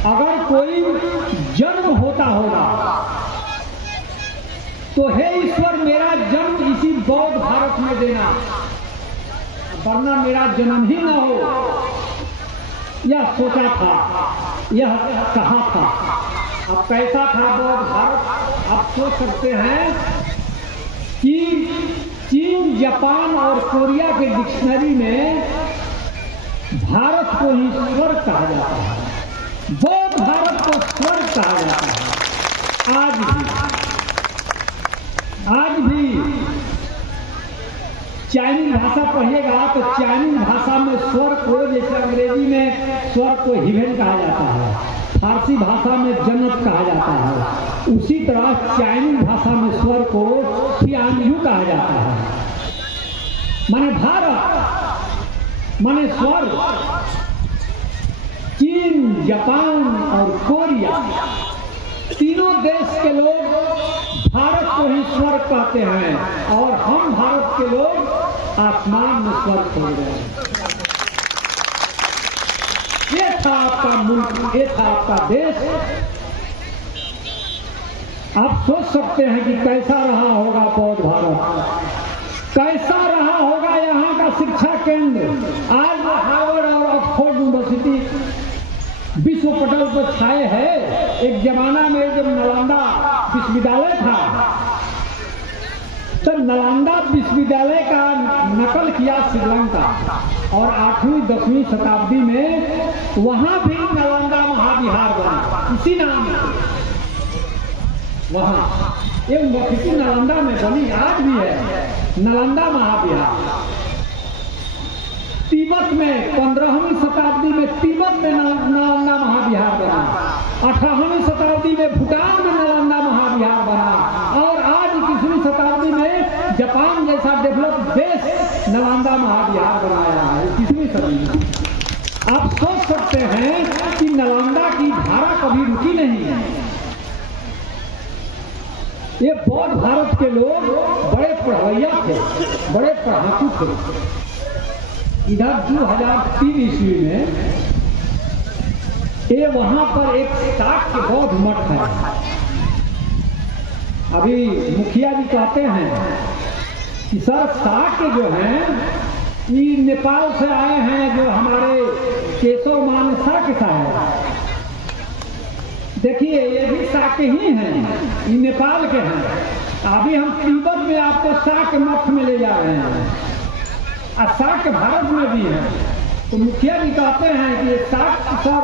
अगर कोई जन्म होता होगा तो हे ईश्वर मेरा जन्म इसी बौद्ध भारत में देना, वरना मेरा जन्म ही न हो। यह सोचा था, यह कहा था। अब कैसा था बौद्ध भारत? आप सोच सकते हैं कि चीन, जापान और कोरिया के डिक्शनरी में भारत को ही स्वर्ग कहा जाता है, बौद्ध भारत को स्वर्ग कहा जाता है। आज भी चाइनीज भाषा पढ़िएगा तो चाइनीज भाषा में स्वर्ग को, जैसे अंग्रेजी में स्वर्ग को हिवेन कहा जाता है, फारसी भाषा में जन्नत कहा जाता है, उसी तरह चाइनीज भाषा में स्वर्ग को थियानयू कहा जाता है। माने भारत माने स्वर्ग। चीन, जापान और कोरिया तीनों देश के लोग भारत को ही स्वर्ग कहते हैं, और हम भारत के लोग आसमान में स्वर्ग छोड़ गए। ये था आपका मुल्क, ये था आपका देश। आप सोच सकते हैं कि कैसा रहा होगा बौद्ध भारत, कैसा रहा होगा यहाँ का शिक्षा केंद्र। आज वो हार्वर्ड और ऑक्सफोर्ड यूनिवर्सिटी विश्व पटल पर छाए है। एक जमाना में जब नालंदा विश्वविद्यालय था, तो नालंदा विश्वविद्यालय का नकल किया श्रीलंका, और 8वीं 10वीं शताब्दी में वहां भी नालंदा महाविहार बना इसी नाम से। वहां ये यूनिवर्सिटी नालंदा में बनी, आज भी है नालंदा महाविहार। तिब्बत में 15वीं शताब्दी में तिब्बत में नालंदा महाविहार बना। 18वीं शताब्दी में भूटान में नालंदा महाविहार बना, और आज 21वीं शताब्दी में जापान जैसा डेवलप देश नालंदा महाविहार बनाया है 21वीं सदी में। आप सोच सकते हैं कि नालंदा की धारा कभी रुकी नहीं है। ये बौद्ध भारत के लोग बड़े पढ़वैया थे, बड़े पढ़ाकू थे। इधर 2003 ईस्वी में ये वहां पर एक शाक्य बौद्ध मठ है। अभी मुखिया जी कहते हैं कि सर शाक्य जो हैं ये नेपाल से आए हैं, जो हमारे केशव मान शाक्य साहब। देखिए ये भी शाक्य ही हैं, ये नेपाल के हैं। अभी हम तिब्बत में आपको शाक्य मठ में ले जा रहे हैं, और शाक्य भारत में भी है। तो मुखिया जी कहते हैं कि ये शाक्य सर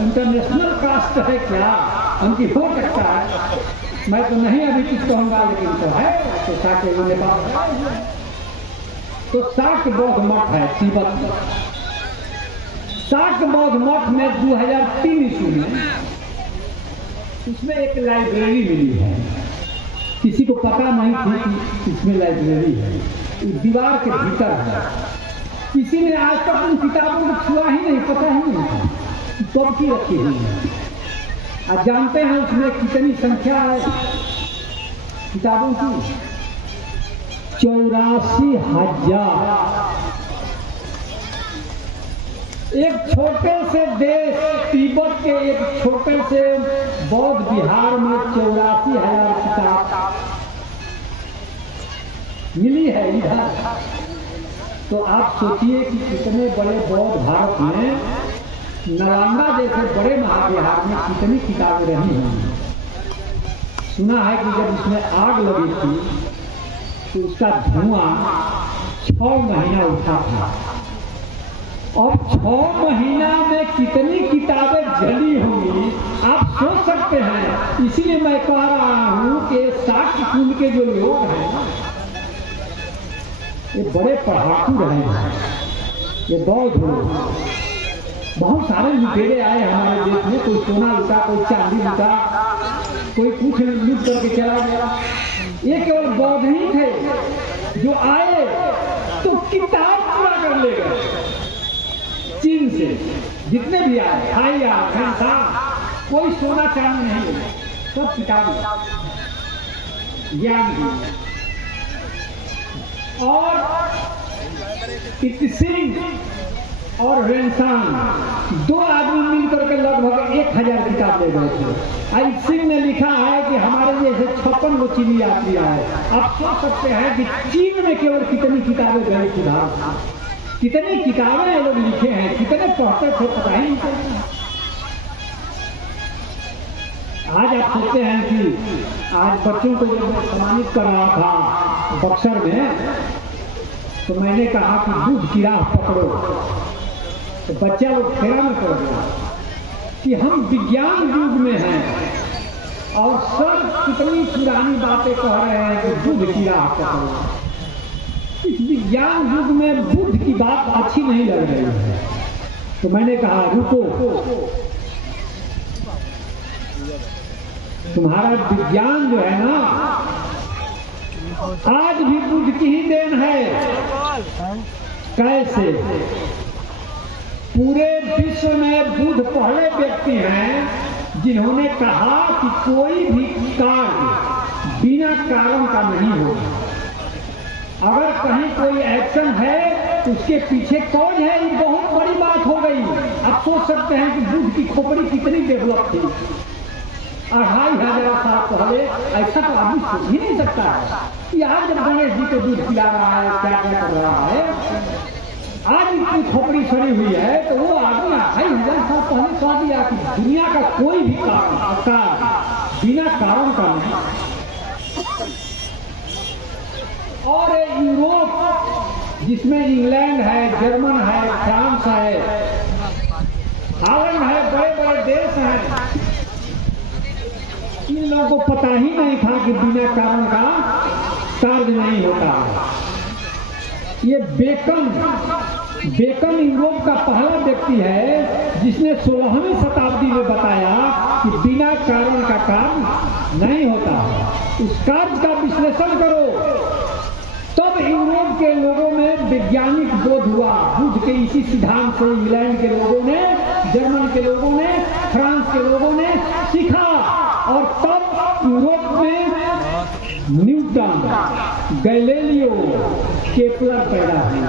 इंटरनेशनल कास्ट है क्या, उनकी हो सकता है। मैं तो नहीं अभी कुछ कहूँगा, लेकिन तो है तो शाक्य नेपाल। तो शाक्य बौद्ध मठ है तिब्बत में। शाक्य बौद्ध मठ में 2003 ईस्वी में उसमें एक लाइब्रेरी मिली है। किसी को पता नहीं थी कि इसमें लाइब्रेरी है, दीवार के भीतर है। किसी ने आज तक उन किताबों को छुआ ही नहीं, पता ही नहीं था कब की रखी हुई है। आज जानते हैं उसमें कितनी संख्या है किताबों की? 84,000। एक छोटे से देश तिब्बत के एक छोटे से बौद्ध बिहार में 84,000 किताब मिली है इधर। तो आप सोचिए कि कितने बड़े बौद्ध भारत में, नालंदा जैसे बड़े महाविहार में कितनी किताबें रही होंगी। सुना है कि जब इसमें आग लगी थी तो उसका धुआं 6 महीना उठा था, और 6 महीना में कितनी किताबें जली होंगी आप सोच सकते हैं। इसीलिए मैं कह रहा हूं कि शाक्य कुल के जो लोग हैं ये बड़े पढ़ाकू रहे हैं। ये बौद्ध लोग, बहुत सारे लुटेरे आए हमारे देश में। कोई सोना लुटा, कोई चांदी लुटा, कोई कुछ लूट करके चला गया। ये केवल बौद्ध ही थे जो आए तो किताब पूरा कर ले गए। चीन से जितने भी आए, भाई आए, कोई सोना चांदी नहीं है, सब किताबें ज्ञान दी। और सिंह और रेंसान 2 आदमी मिलकर के लगभग 1000 किताब ले गए थे। आई सिंह ने लिखा है कि हमारे जैसे 56 गो चीनी यात्री आए। आप सोच सकते हैं कि चीन में केवल कितनी किताबें गई थी, कितनी किताबें लोग लिखे हैं, कितने पढ़ते थे पता ही नहीं चलता। आज आप सोचते हैं कि आज बच्चों को जब मैं सम्मानित कर रहा था बक्सर में, तो मैंने कहा कि बुद्ध की राह पकड़ो, तो बच्चा लोग फेरा में पड़ गया कि हम विज्ञान युग में हैं और सर कितनी पुरानी बातें कह रहे हैं कि बुद्ध की राह पकड़ो। इस विज्ञान युग में बुद्ध की बात अच्छी नहीं लग रही है। तो मैंने कहा रुको, तुम्हारा विज्ञान जो है ना आज भी बुद्ध की ही देन है। कैसे? पूरे विश्व में बुद्ध पहले व्यक्ति हैं जिन्होंने कहा कि कोई भी कार्य बिना कारण का नहीं होगा। अगर कहीं कोई एक्शन है उसके पीछे कौन है, ये बहुत बड़ी बात हो गई। आप सोच सकते हैं कि बुद्ध की खोपड़ी कितनी डेवलप थी 2500 साल पहले। ऐसा तो आदमी सोच ही नहीं सकता है कि आज जब गणेश जी को दूध पिला रहा है, क्या क्या कर रहा है, आज इतनी खोपड़ी सड़ी हुई है, तो वो आदमी 2500 साल पहले कह दिया कि दुनिया का कोई भी कारण बिना कारण का नहीं। और यूरोप जिसमें इंग्लैंड है, जर्मन है, फ्रांस है, हॉलैंड है, बड़े बड़े देश हैं, इन लोगों को पता ही नहीं था कि बिना कारण का कार्य नहीं होता। ये बेकन यूरोप का पहला व्यक्ति है जिसने 16वीं शताब्दी में बताया कि बिना कारण का कार्य नहीं होता। उस कार्य का विश्लेषण करो, तब यूरोप के लोगों में वैज्ञानिक बोध हुआ। बुद्ध के इसी सिद्धांत से इंग्लैंड के लोगों ने, जर्मन के लोगों ने, फ्रांस के लोगों ने सीखा, और तब यूरोप में न्यूटन, गैलीलियो, केपलर पैदा हुए।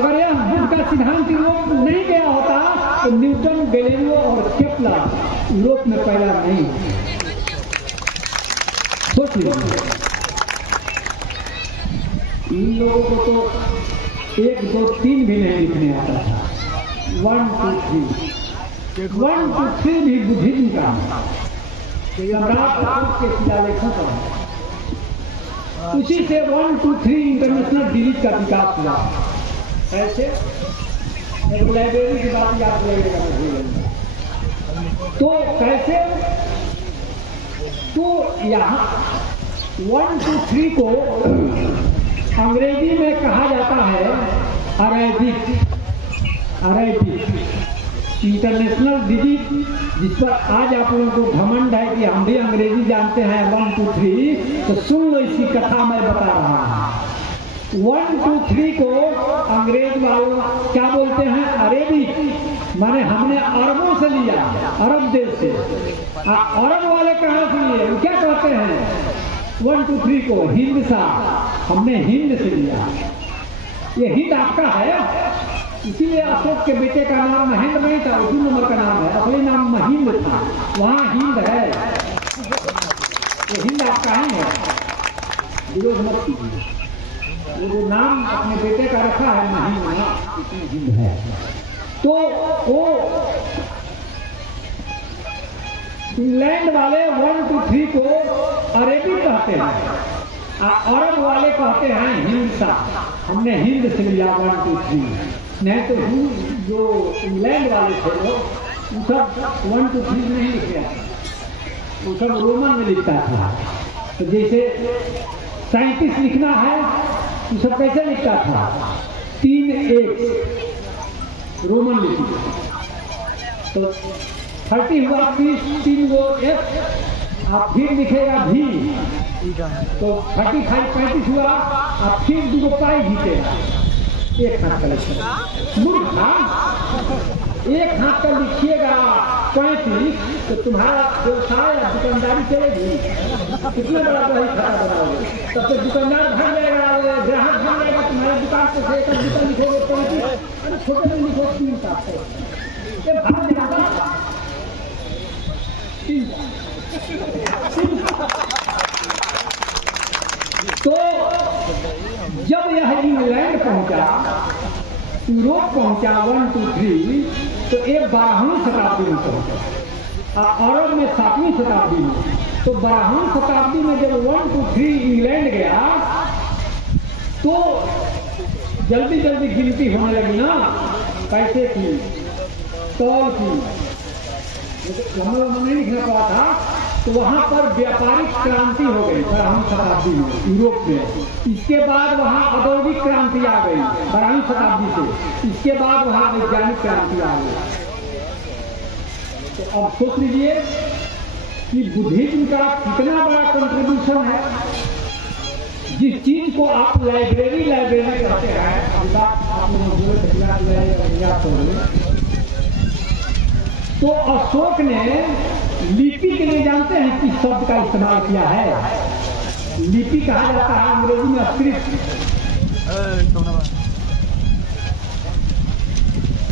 अगर यह बुद्ध का सिद्धांत यूरोप में नहीं गया होता तो न्यूटन, गैलीलियो और केपलर यूरोप में पैदा नहीं होते। सोच लीजिए, इन लोगों को तो 1 2 3 भी नहीं लिखने आता था। 1 2 3 1 2 3 भी बुद्धिज्म का सम्राट के शिलालेखों पर। उसी से 1 2 3 इंटरनेशनल डिलीट का विकास हुआ। ऐसे एक लाइब्रेरी की बात याद लगेगा तो कैसे, तो यहाँ 1 2 3 को अंग्रेजी में कहा जाता है अरेबिक इंटरनेशनल डिजिट, जिस पर आज आप लोगों को घमंड है कि हम भी अंग्रेजी जानते हैं 1 2 3, तो सुन लो इसकी कथा मैं बता रहा हूँ। 1 2 3 को अंग्रेज वाले क्या बोलते हैं, अरेबिक, माने हमने अरबों से लिया, अरब देश से। अरब वाले कहाँ से लिए, वो क्या कहते हैं 1 2 3 को हिंद सा, हमने हिंद से लिया। ये हिंद आपका है, इसीलिए अशोक के बेटे का नाम महेंद्र नहीं था, 2 नंबर का नाम है, असली नाम महिंद था, वहाँ हिंद है, तो हिंद आपका ही है, विरोध मत कीजिए। वो नाम अपने बेटे का रखा है महिंद, इसमें हिंद है। तो वो इंग्लैंड वाले 1 2 3 को अरेबी कहते हैं, अरब वाले कहते हैं हिंसा, हमने हिंद से लिया 1 2 3। नहीं तो जो इंग्लैंड वाले थे लोग, वो सब 1 2 3 नहीं लिखे, वो सब रोमन में लिखता था। तो जैसे 37 लिखना है, वो सब कैसे लिखता था, 3 1 रोमन लिखी, तो 30 हुआ 30, 3 गो F, आप फिर लिखेगा भी, तो 35 35 हुआ, आप फिर 2 गो पाई जीतेगा। एक हाथ का लिखिएगा, मूर्खा, एक हाथ का लिखिएगा 35, तो तुम्हारा व्यवसाय या दुकानदारी चलेगी, कितना बड़ा बही खाता बनाओगे, तब तो दुकानदार भाग जाएगा, ग्राहक भाग जाएगा तुम्हारी दुकान से। एक दुकान लिखोगे 35, अरे छोटे में लिखो 3 का, ये भाग जाएगा 3 का। तो जब यह इंग्लैंड पहुंचा, यूरोप पहुंचा 1 2 3, तो ये 12वीं शताब्दी में पहुंचा, अरब में 7वीं शताब्दी में। तो 12वीं शताब्दी में जब 1 2 3 इंग्लैंड गया, तो जल्दी जल्दी गिनती होने लगी ना, पैसे की, तौल की, हम लोग नहीं लिखना पड़ा था। तो वहाँ पर व्यापारिक क्रांति हो गई 12वीं शताब्दी में यूरोप में। इसके बाद वहाँ औद्योगिक क्रांति आ गई 12वीं शताब्दी से। इसके बाद वहाँ वैज्ञानिक क्रांति आ गई। तो अब सोच लीजिए कि बुद्धिज्म का कितना बड़ा कंट्रीब्यूशन है। जिस चीज को आप लाइब्रेरी कहते हैं, तो अशोक ने लिपि के लिए जानते हैं किस शब्द का इस्तेमाल किया है। लिपि कहा जाता है अंग्रेजी में स्क्रिप्ट,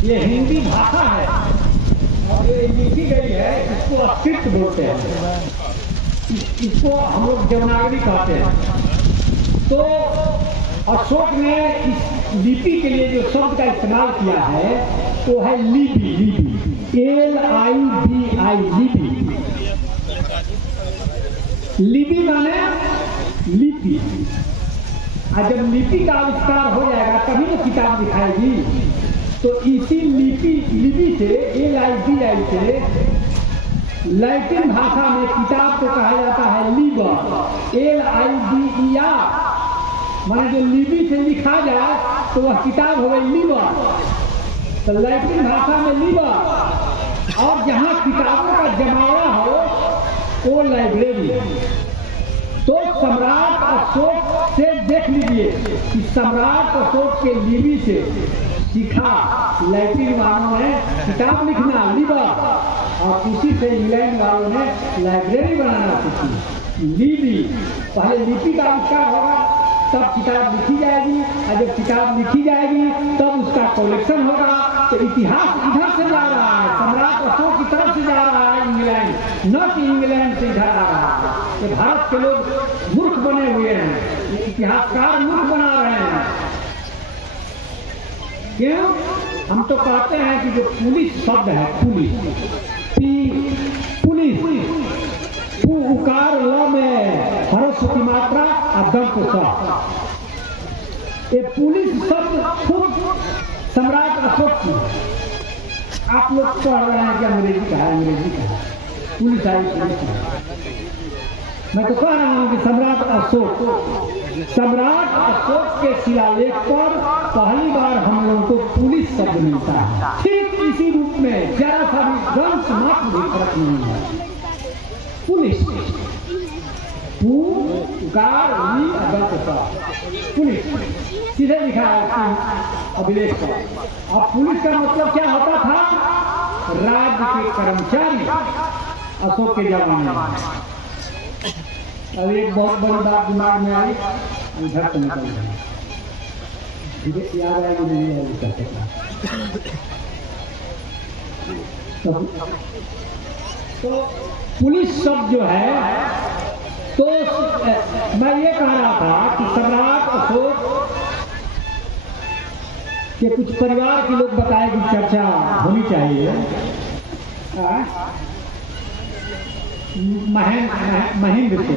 ये हिंदी भाषा है और ये लिखी गई है, इसको स्क्रिप्ट बोलते हैं, इसको हम लोग देवनागरी कहते हैं। तो अशोक ने इस लिपि के लिए जो शब्द का इस्तेमाल किया है वो है लिपि, लिपि, LIBI, लिपि। लिपि माने लिपि। और जब लिपि का आविष्कार हो जाएगा तभी तो किताब दिखाएगी। तो इसी लिपि से LIBI से लैटिन भाषा में किताब को कहा जाता है लिबर, LIBER, माने जो लिपि से लिखा जाए तो वह किताब हो गई लिबर। तो लैटिन भाषा में लिबर, और जहाँ किताबों का जमावड़ा हो वो लाइब्रेरी। तो सम्राट अशोक से देख लीजिए कि सम्राट अशोक के लिपि से सीखा लैटिन वालों ने किताब लिखना लिबर, और उसी से इंग्लैंड वालों ने लाइब्रेरी बनाना सीखी लिपि। पहले लिपि का आविष्कार होगा तब किताब लिखी जाएगी, और जब किताब लिखी जाएगी तब उसका कलेक्शन होगा। तो इतिहास इधर से जा रहा है, सम्राट अशोक की तरफ से जा रहा है इंग्लैंड, न कि इंग्लैंड से इधर आ रहा है। ये भारत के लोग मूर्ख बने हुए हैं, ये इतिहासकार मूर्ख बना रहे हैं। क्यों? हम तो कहते हैं कि जो पुलिस शब्द है, पुलिस, उकार ल में हर्ष की मात्रा और दंत स। ये पुलिस शब्द खुद सम्राट अशोक की। आप लोग पढ़ रहे हैं कि अंग्रेजी का है, अंग्रेजी का है, पुलिस आई, पुलिस आई। मैं तो कह रहा हूं कि सम्राट अशोक के शिलालेख पर पहली बार हम लोगों को पुलिस शब्द मिलता है। ठीक इसी रूप में जरा सा भी वंश मात्र भी फर्क नहीं है। पुलिस, पुलिस सीधे लिखा है अभिलेख पर। अब पुलिस का मतलब क्या होता था? राज्य के कर्मचारी अशोक के जमाने में। अब एक बहुत बड़ी बात दिमाग में आई, उधर से निकल गई, याद आएगी नहीं आएगी क्या पता। तो पुलिस शब्द जो है, तो मैं ये कह रहा था कि सम्राट अशोक के कुछ परिवार के लोग बताए कि चर्चा होनी चाहिए। महेंद्र से,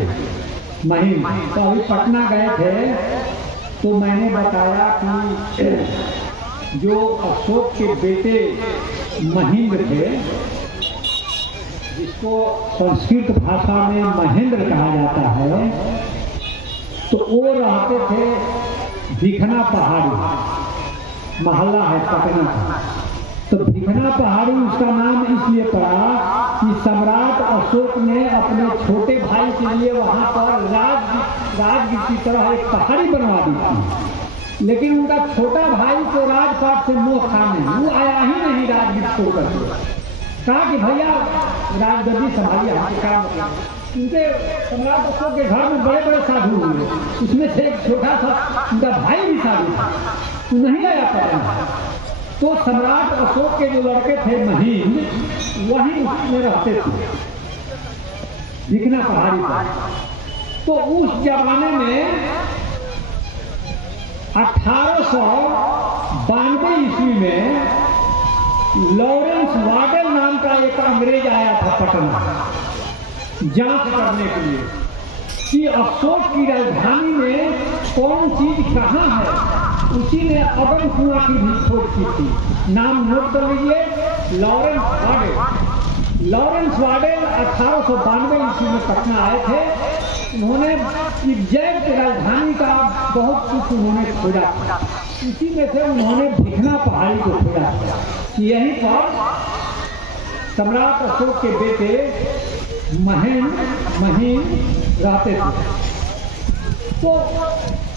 तो अभी पटना गए थे तो मैंने बताया कि जो अशोक के बेटे महेंद्र थे, जिसको संस्कृत भाषा में महेंद्र कहा जाता है, तो वो रहते थे भिखना पहाड़ी, मोहल्ला है पटना का। तो भिखना पहाड़ी उसका नाम इसलिए पड़ा कि सम्राट अशोक ने अपने छोटे भाई के लिए वहां पर राजगीर की तरह एक पहाड़ी बनवा दी थी। लेकिन उनका छोटा भाई को राजपाट से मोह था नहीं, वो आया ही नहीं राजगीर छोड़कर के। कहा कि भैया राजगद्दी संभालिए, हमसे काम मतलब। उनके सम्राट अशोक के घर में बड़े बड़े साधु हुए, उसमें से एक छोटा सा उनका भाई भी साधु था, तो नहीं आया पटना। तो सम्राट अशोक के जो लड़के थे महीन, वही उसमें रहते थे भिखना पहाड़ी पर। तो उस जमाने में 1892 ईस्वी में लॉरेंस वार्डल नाम का एक अंग्रेज आया था पटना जांच करने के लिए कि अशोक की राजधानी में कौन चीज कहाँ है। उसी ने अगम कुआं की भी खोज की थी। नाम नोट कर लीजिए, लॉरेंस वार्डल 1892 ईस्वी में पटना आए थे। उन्होंने इज्जैन की राजधानी का बहुत कुछ उन्होंने खोजा था। इसी में से उन्होंने भिखना पहाड़ी को खोजा था। यहीं पर सम्राट अशोक के बेटे महीन रहते थे। तो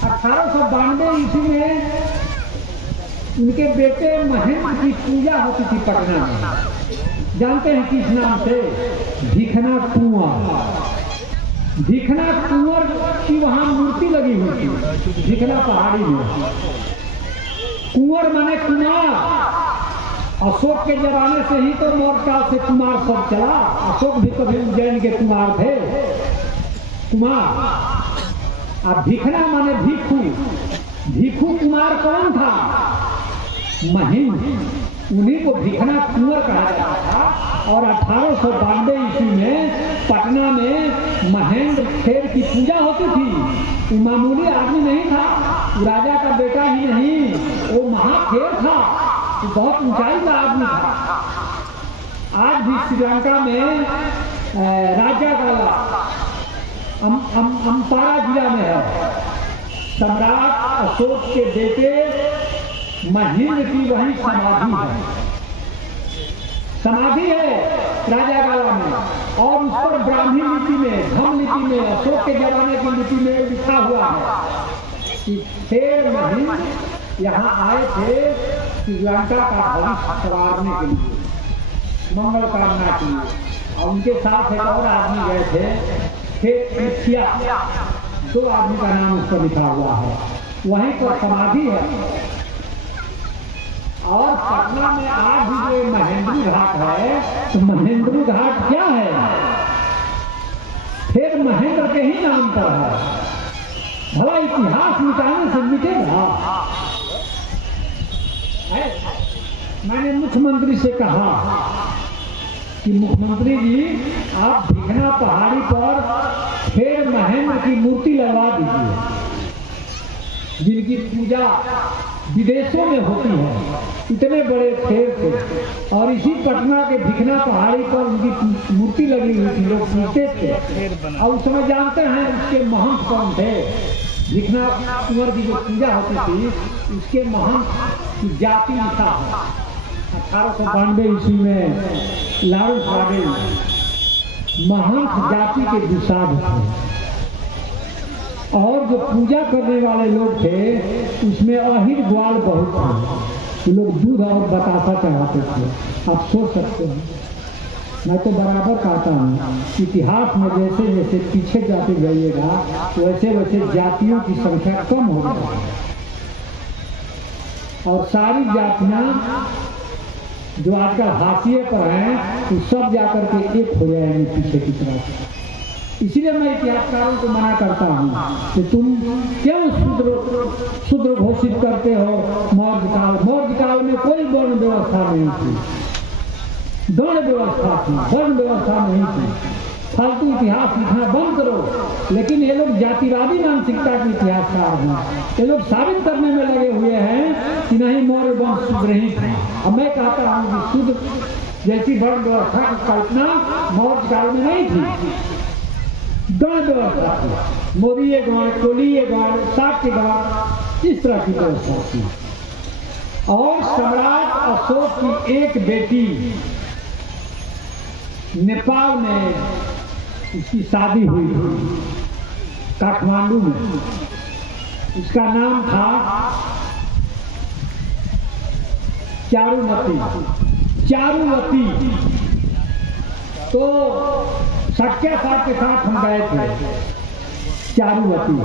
1892 ईस्वी में उनके बेटे महेंद्र की पूजा होती थी पटना में। जानते हैं किस नाम से? भिखना कुआं। भिखना कुंवर की वहां मूर्ति लगी हुई थी भिखना पहाड़ी में। कुंवर माने कुमार। अशोक के जमाने से ही तो मौर्य से कुमार सब चला। अशोक भी कभी उज्जैन के कुमार थे। कुमार अब भिखना माने भिखू। भिखू कुमार कौन था? महेंद्र। उन्हीं को भिखना कुंवर कहा जाता था। और 1892 ईस्वी में पटना में महेंद्र खेर की पूजा होती थी। वो मामूली आदमी नहीं था, वो राजा का बेटा ही नहीं, वो महाखेर था, वो बहुत ऊंचाई का आदमी था। आज भी श्रीलंका में राजागाला अम्पारा जिला में है। सम्राट अशोक के बेटे महेंद्र की वही समाधि है। समाधि है राजागाला में। और उस पर ब्राह्मी लिपि में, धम लिपि में, अशोक के जमाने की लिपि में लिखा हुआ है कि खेर महेंद्र यहाँ आए थे श्रीलंका का भविष्य संवारने के लिए, मंगल कामना के लिए। और उनके साथ एक और आदमी गए थे, खेर। 2 आदमी का नाम उस पर लिखा हुआ है। वहीं पर समाधि है। और पटना में आज भी जो महेंद्र घाट है, तो महेंद्र घाट क्या है? फिर महेंद्र के ही नाम पर है। भला इतिहास मिटाने से मिटेगा? मैंने मुख्यमंत्री से कहा कि मुख्यमंत्री जी, आप भिखना पहाड़ी पर फिर महेंद्र की मूर्ति लगवा दीजिए, जिनकी पूजा विदेशों में होती है। इतने बड़े खेर थे और इसी पटना के भिखना पहाड़ी पर उनकी मूर्ति लगी हुई थी। लोग पूछते थे। और उस समय जानते हैं उसके महंत कौन थे? भिखना कुंवर की जो पूजा होती थी, उसके महंत की जाति लिखा है। 1892 ईस्वी में लारू सागे महंत जाति के दुसाध थे। और जो पूजा करने वाले लोग थे, उसमें अहिर ग्वाल बहुत थे। लोग दूध और बतासा चढ़ाते थे। आप सोच सकते हैं। मैं तो बराबर कहता हूँ, इतिहास में जैसे जैसे पीछे जाते जाइएगा, वैसे वैसे जातियों की संख्या कम हो जाएगी। और सारी जातियाँ जो आजकल हाशिए पर हैं, वो सब जाकर के एक हो जाएंगे पीछे की तरफ। इसीलिए मैं इतिहासकारों को मना करता हूँ कि तुम क्यों शूद्र घोषित करते हो मौर्य काल। मौर्य काल में कोई वर्ण व्यवस्था नहीं थी, दंड व्यवस्था थी, वर्ण व्यवस्था नहीं थी। फालतू इतिहास लिखना बंद करो। लेकिन ये लोग जातिवादी मानसिकता के इतिहासकार हैं। ये लोग साबित करने में लगे हुए हैं कि नहीं, मौर्य वंश शूद्र ही था। अब मैं कहता हूँ कि शूद्र जैसी वर्ण व्यवस्था की कल्पना मौर्य काल में नहीं थी। गण व्यवस्था थी। मोदी गण, कोली गण, शाक्य गण, इस तरह की व्यवस्था थी। और सम्राट अशोक की एक बेटी नेपाल में उसकी शादी हुई थी, काठमांडू में। उसका नाम था चारुवती। तो सत्यासार के साथ हम गए थे चारुवती।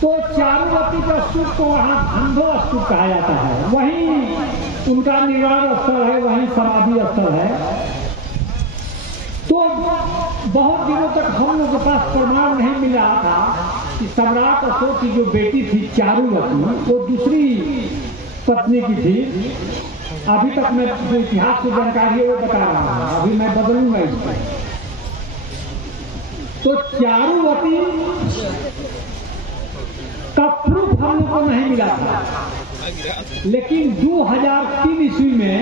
तो चारुवती का स्तूप को वहाँ धंधो स्तूप कहा जाता है। वहीं उनका निर्वाण स्थल है, वहीं समाधि स्थल है। तो बहुत दिनों तक हम लोग के पास प्रमाण नहीं मिला था कि सम्राट अशोक की जो बेटी थी चारुवती, वो दूसरी पत्नी की थी। अभी तक मैं जो इतिहास की जानकारी है वो बता रहा हूँ, अभी मैं बदलूंगा इसको। तो चारुवती का प्रूफ हम लोग को नहीं मिला था, लेकिन 2003 ईस्वी में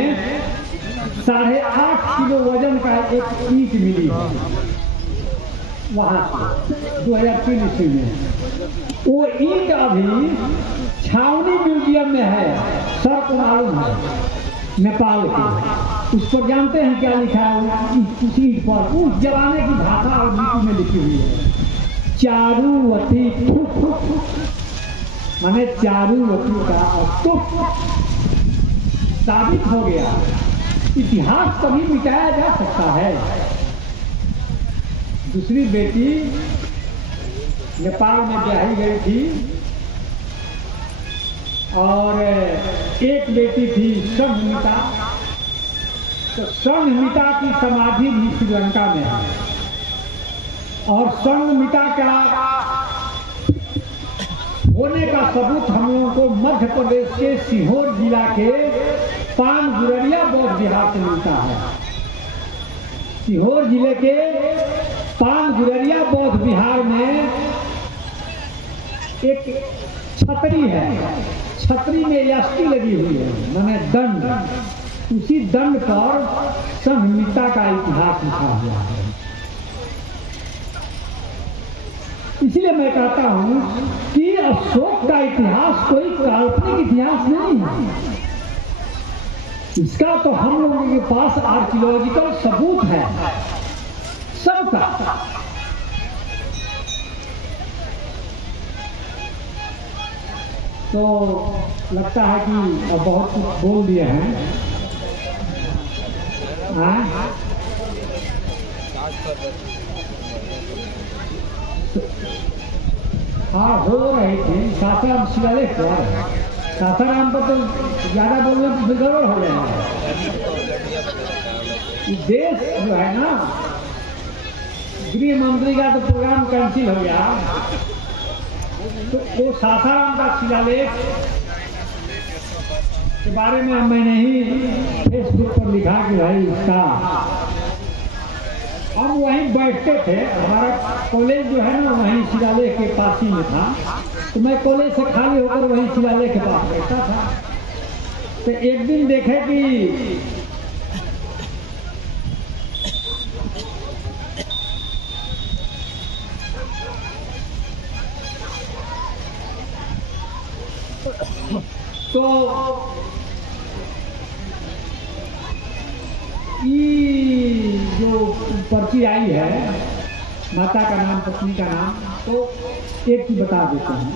8.5 किलो वजन का एक ईंट मिली है वहां से 2003 ईस्वी में। वो ईंट अभी छावनी म्यूजियम में है, सर को मालूम है, नेपाल के। उस पर जानते हैं क्या लिखा है उस ईंट पर? उस जमाने की भाषा और लिपि में लिखी हुई है, चारुवती। माने चारुवती का अस्तुप साबित हो गया। इतिहास कभी मिटाया जा सकता है। दूसरी बेटी नेपाल में ब्याही गई थी और एक बेटी थी संघमिता। तो संघमिता की समाधि भी श्रीलंका में है और संघमिता का होने का सबूत हम लोगों को मध्य प्रदेश के सीहोर जिला के पानगुररिया बौद्ध विहार से मिलता है। सीहोर जिले के पानगुररिया बौद्ध विहार में एक छतरी है, छतरी में यष्टि लगी हुई है, माने दंड। उसी दंड पर संघमिता का इतिहास लिखा हुआ है। इसलिए मैं कहता हूं कि अशोक का इतिहास कोई काल्पनिक इतिहास नहीं है। इसका तो हम लोगों के पास आर्कियोलॉजिकल सबूत है सबका। तो लगता है कि अब बहुत कुछ बोल दिए हैं। हाँ, हो रही थी सासाराम शिलालेख पर। सासाराम पर तो ज्यादा बोलने तो गड़बड़ हो जाएगा। देश जो है ना, गृह मंत्री का तो प्रोग्राम कैंसिल हो गया, तो वो सासाराम का शिलालेख के बारे में मैंने ही फेसबुक पर लिखा कि भाई इसका हम वहीं बैठते थे। हमारा कॉलेज जो है ना वहीं शिलालेख के पास ही में था, तो मैं कॉलेज से खाली होकर वहीं शिलालेख के पास बैठता था। तो एक दिन देखे कि तो ये जो पर्ची आई है, माता का नाम, पत्नी का नाम, तो एक चीज बता देते हैं।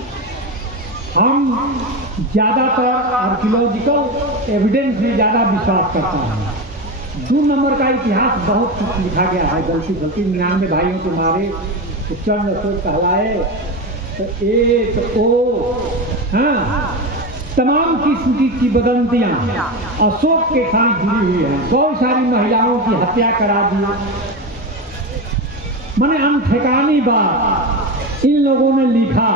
हम ज्यादातर आर्कियोलॉजिकल एविडेंस में ज्यादा विश्वास करता हूँ। 2 नंबर का इतिहास बहुत कुछ लिखा गया है, गलती 99 भाइयों को मारे तो चंद अशोक कहलाए, तो एक ओ, हाँ, तमाम किस्म की किंवदंतियां अशोक के साथ जुड़ी हुई है। बहुत सारी महिलाओं की हत्या करा दी, माने अनठिकानी बात इन लोगों ने लिखा।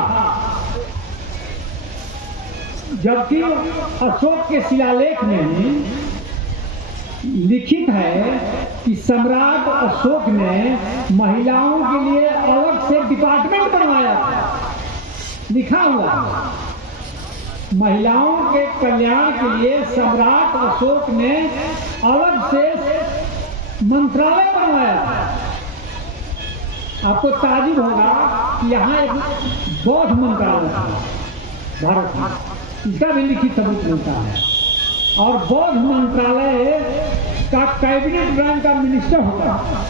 जबकि अशोक के शिलालेख में लिखित है कि सम्राट अशोक ने महिलाओं के लिए अलग से डिपार्टमेंट बनवाया था, लिखा हुआ है। महिलाओं के कल्याण के लिए सम्राट अशोक ने अलग से मंत्रालय बनवाया था। आपको ताजुब होगा कि यहाँ एक बौद्ध मंत्रालय था भारत में, इसका भी लिखित सबूत मिलता है। और बौद्ध मंत्रालय का कैबिनेट ब्रांच का मिनिस्टर होता है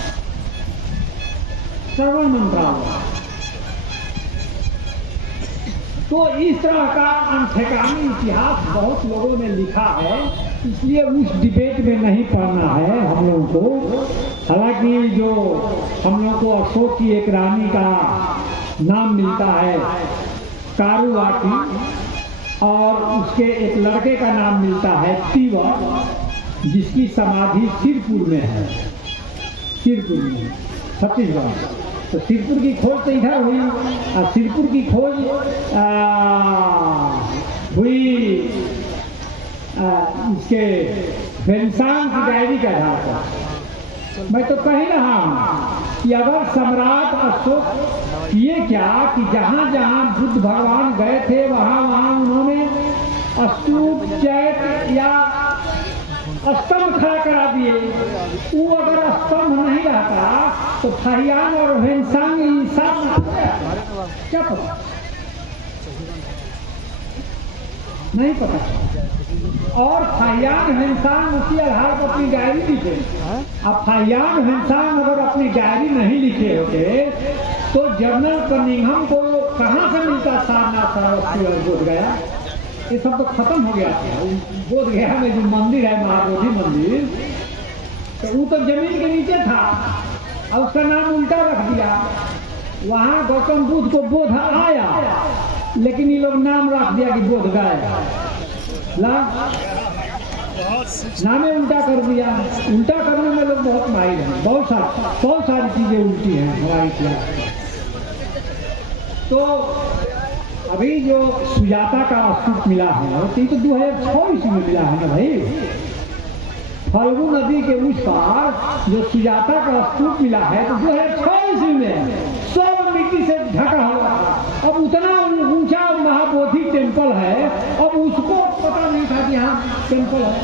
श्रवण मंत्रालय। तो इस तरह का अनठिकानी इतिहास बहुत लोगों ने लिखा है, इसलिए उस डिबेट में नहीं पढ़ना है हम लोगों को। हालांकि जो हम लोगों को अशोक की एक रानी का नाम मिलता है कारुवाकी, और उसके एक लड़के का नाम मिलता है तीवर, जिसकी समाधि सिरपुर में है, सिरपुर में, छत्तीसगढ़। तो सिरपुर की खोज तो इधर हुई, और सिरपुर की खोज हुई इसके वेंसांग की डायरी के आधार पर। मैं तो कह ही रहा हूँ कि अगर सम्राट अशोक ये क्या कि जहाँ जहाँ बुद्ध भगवान गए थे वहाँ वहाँ उन्होंने स्तूप, चैत्य या स्तंभ खड़ा करा दिए। वो अगर स्तंभ नहीं रहता तो फहियान और वेंसांग इंसान क्या पता, नहीं पता। और फहियान वेंसांग उसी आधार पर अपनी डायरी लिखे। अब फहियान वेंसांग अगर अपनी डायरी नहीं लिखे होते तो जनरल कनिंघम को कहाँ से मिलता सारनाथ सरोवर बोध गया? ये सब तो खत्म हो गया था। बोध गया में जो मंदिर है महाबोधि मंदिर, तो वो तो जमीन के नीचे था और उसका नाम उल्टा रख दिया। वहाँ गौतम बुद्ध को बोध आया, लेकिन ये लोग नाम रख दिया कि बोध गया, नामे उल्टा कर दिया। उल्टा करने में लोग बहुत माहिर हैं, बहुत सारी चीजें उल्टी हैं हमारे इतिहास में। तो अभी जो सुजाता का स्तूप मिला है, तो 2026 में मिला है ना भाई। फल्गु नदी के उस पार जो सुजाता का स्तूप मिला है, तो 2026 में सब मिट्टी से ढका हुआ। अब उतना ऊंचा महाबोधि टेम्पल है, अब उसको पता नहीं था कि यहाँ टेम्पल है,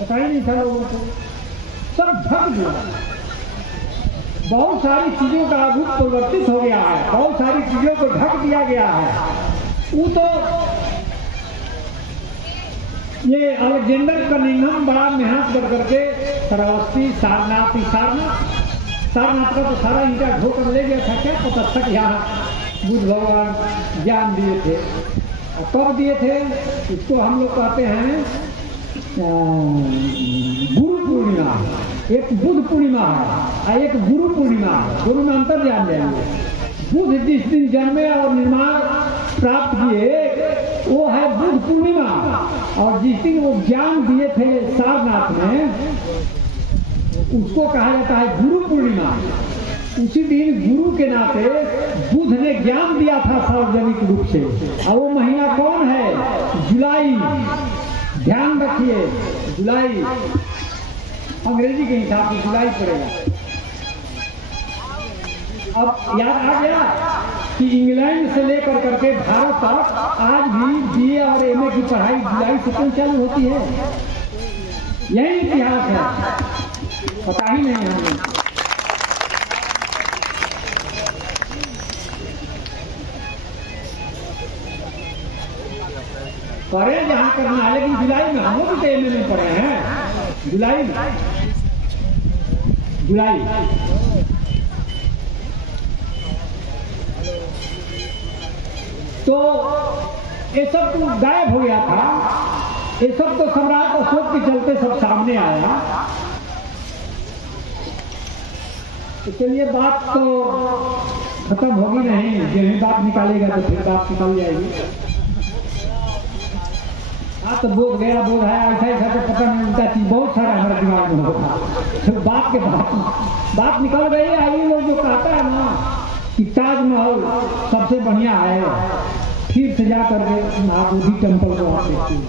पता ही नहीं था लोगों को, सब ढक दिया। बहुत सारी चीजों का रूप परिवर्तित हो गया है, बहुत सारी चीजों को ढक दिया गया है। वो तो ये अलेक्जेंडर कनिंघम बड़ा मेहनत कर करके श्रावस्ती सारनाथ का तो सारा ईंटा ढोकर ले गया था। क्या पता था कि यहाँ बुद्ध भगवान ज्ञान दिए थे, और कब दिए थे इसको हम लोग कहते हैं गुरु पूर्णिमा। एक बुद्ध पूर्णिमा है और एक गुरु पूर्णिमा है, दोनों में अंतर जान जाएंगे। बुद्ध जिस दिन जन्मे और निर्माण प्राप्त किए वो है बुद्ध पूर्णिमा, और जिस दिन वो ज्ञान दिए थे सारनाथ में उसको कहा जाता है गुरु पूर्णिमा। उसी दिन गुरु के नाते बुद्ध ने ज्ञान दिया था सार्वजनिक रूप से। और वो महीना कौन है? जुलाई। ध्यान रखिए, जुलाई अंग्रेजी के हिसाब से जुलाई पड़ेगा। अब याद आ गया कि इंग्लैंड से लेकर करके भारत तक आज भी बीए और एमए की पढ़ाई जुलाई से क्यों चालू होती है? यही इतिहास है, पता ही नहीं हमें। पढ़े जहाँ करना है, लेकिन जुलाई में हम लोग भी एमए में पढ़े हैं। जुलाई तो ये सब तो गायब हो गया था। ये सब तो सम्राट अशोक के चलते सब सामने आया। तो चलिए, बात तो खत्म होगी नहीं, यही बात निकालेगा तो फिर बात निकल जाएगी। हाँ, तो बोध गया, बोध है, ऐसा तो पता नहीं, उल्टा चीज बहुत सारा हमारे दिमाग में होगा। तो बात निकल गई। आइए लोग जो कहता है ना कि ताजमहल सबसे बढ़िया है, फिर से जा करके महाबोधि टेम्पल को आप देखते हैं।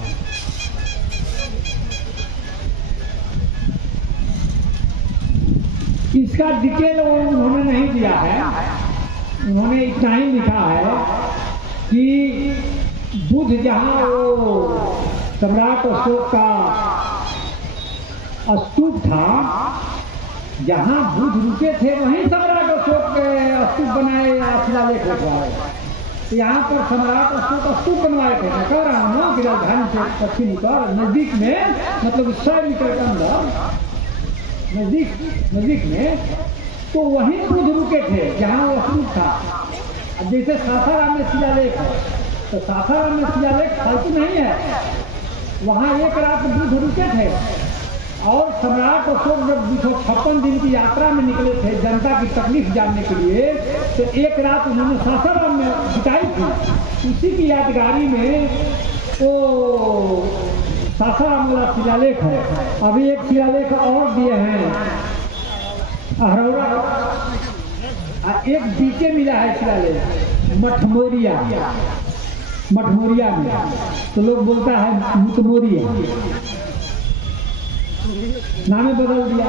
इसका डिटेल उन्होंने नहीं दिया है, उन्होंने इतना ही लिखा है कि बुद्ध जहाँ वो सम्राट अशोक का स्तूप था, जहाँ बुद्ध रुके थे वहीं सम्राट अशोक के स्तूप बनाए या शिलालेख रखवाए। तो यहाँ पर सम्राट अशोक स्तूप बनवाए थे। मैं कह रहा हूँ कि राजधानी से पश्चिमी पर नजदीक में, मतलब 100 मीटर के अंदर नजदीक में, तो वहीं बुद्ध रुके थे जहाँ वो स्तूप था। अब जैसे सासाराम में शिलालेख है, तो सासाराम में शिलालेख फालतू नहीं है। वहाँ एक रात बुद्ध रुके थे, और सम्राट अशोक जब 256 दिन की यात्रा में निकले थे जनता की तकलीफ जानने के लिए, तो एक रात उन्होंने सासाराम में बिताई थी। उसी की यादगारी में वो सासाराम वाला शिलालेख है। अभी एक शिलालेख और दिए हैं अहरौरा, एक बीचे मिला है शिलालेख मठमोरिया में, तो लोग बोलता है मुतमोरिया, नामे बदल दिया,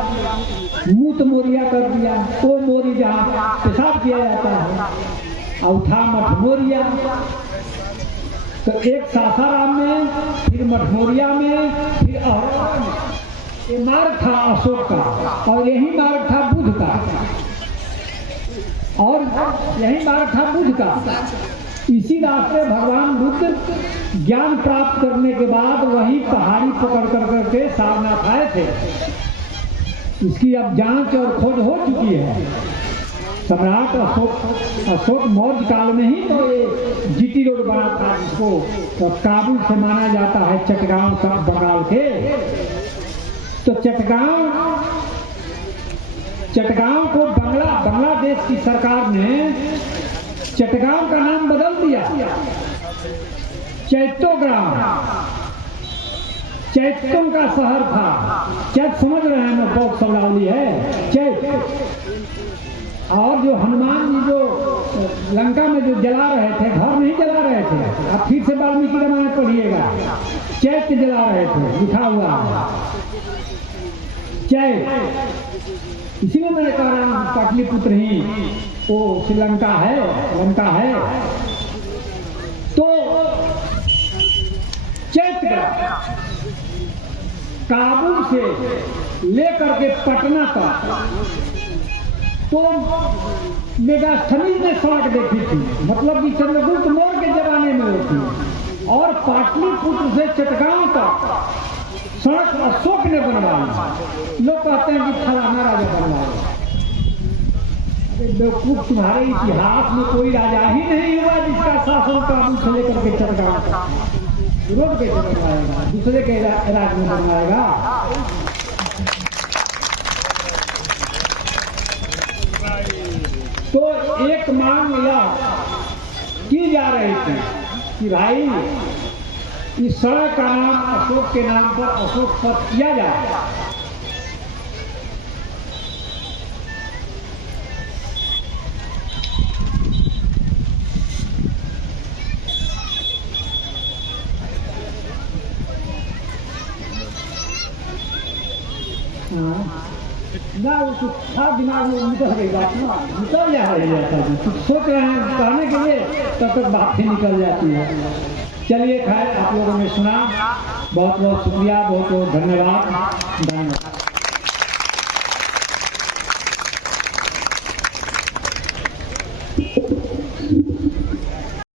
मुतमोरिया कर दिया। तो मोरी जहाँ पेशाब किया जाता है, और था मठमोरिया। तो एक सासाराम में, फिर मठमोरिया में, फिर अहरौरा में। ये मार्ग था अशोक का, और यही मार्ग था बुद्ध का, और यही मार्ग था बुद्ध का। इसी रास्ते भगवान बुद्ध ज्ञान प्राप्त करने के बाद वही पहाड़ी पकड़ कर करके सारनाथ आए थे। इसकी अब जांच और खोज हो चुकी है। सम्राट अशोक मौर्य काल में ही तो ये जीटी रोड बना था, जिसको तो काबुल से माना जाता है चटगांव का, बंगाल के। तो चटगांव को बांग्लादेश की सरकार ने चटगांव का नाम बदल दिया, चैत्तोग्राम, चैत्तों का शहर था। चैत समझ रहे हैं ना, बहुत शब्दावली है चैत। और जो हनुमान जी जो लंका में जो जला रहे थे, घर नहीं जला रहे थे, आप फिर से वाल्मीकि रामायण पढ़िएगा, चैत्य जला रहे थे, लिखा हुआ है चैत। इसी में मैंने कहा पाटलिपुत्र ही वो श्रीलंका है, लंका है। तो चैत्र काबुल से लेकर के पटना तक तो मेगास्थनीज ने सड़क देखी थी, मतलब कि चंद्रगुप्त मौर्य के जमाने में होती। और पाटलिपुत्र से चटगांव तक सड़क अशोक ने बनवाई। लोग कहते हैं कि फलाना राजा बनवाया। अरे बेवकूफ, तुम्हारे इतिहास में कोई राजा ही नहीं हुआ जिसका शासन काबुल से लेकर के चटगांव तक। विरोध कैसे बनवाएगा, दूसरे के राज्य में बनवाएगा। तो एक मांग यह की जा रही थी कि भाई इस सड़क का नाम अशोक के नाम पर अशोक पथ किया जाए। ना वो था दिमाग में निकल गई बात ना, निकल जा रही है। कुछ सोच रहे हैं कहने के लिए, तब तक बात ही निकल जाती है। चलिए खैर, आप लोगों ने सुना, बहुत बहुत शुक्रिया, बहुत बहुत धन्यवाद।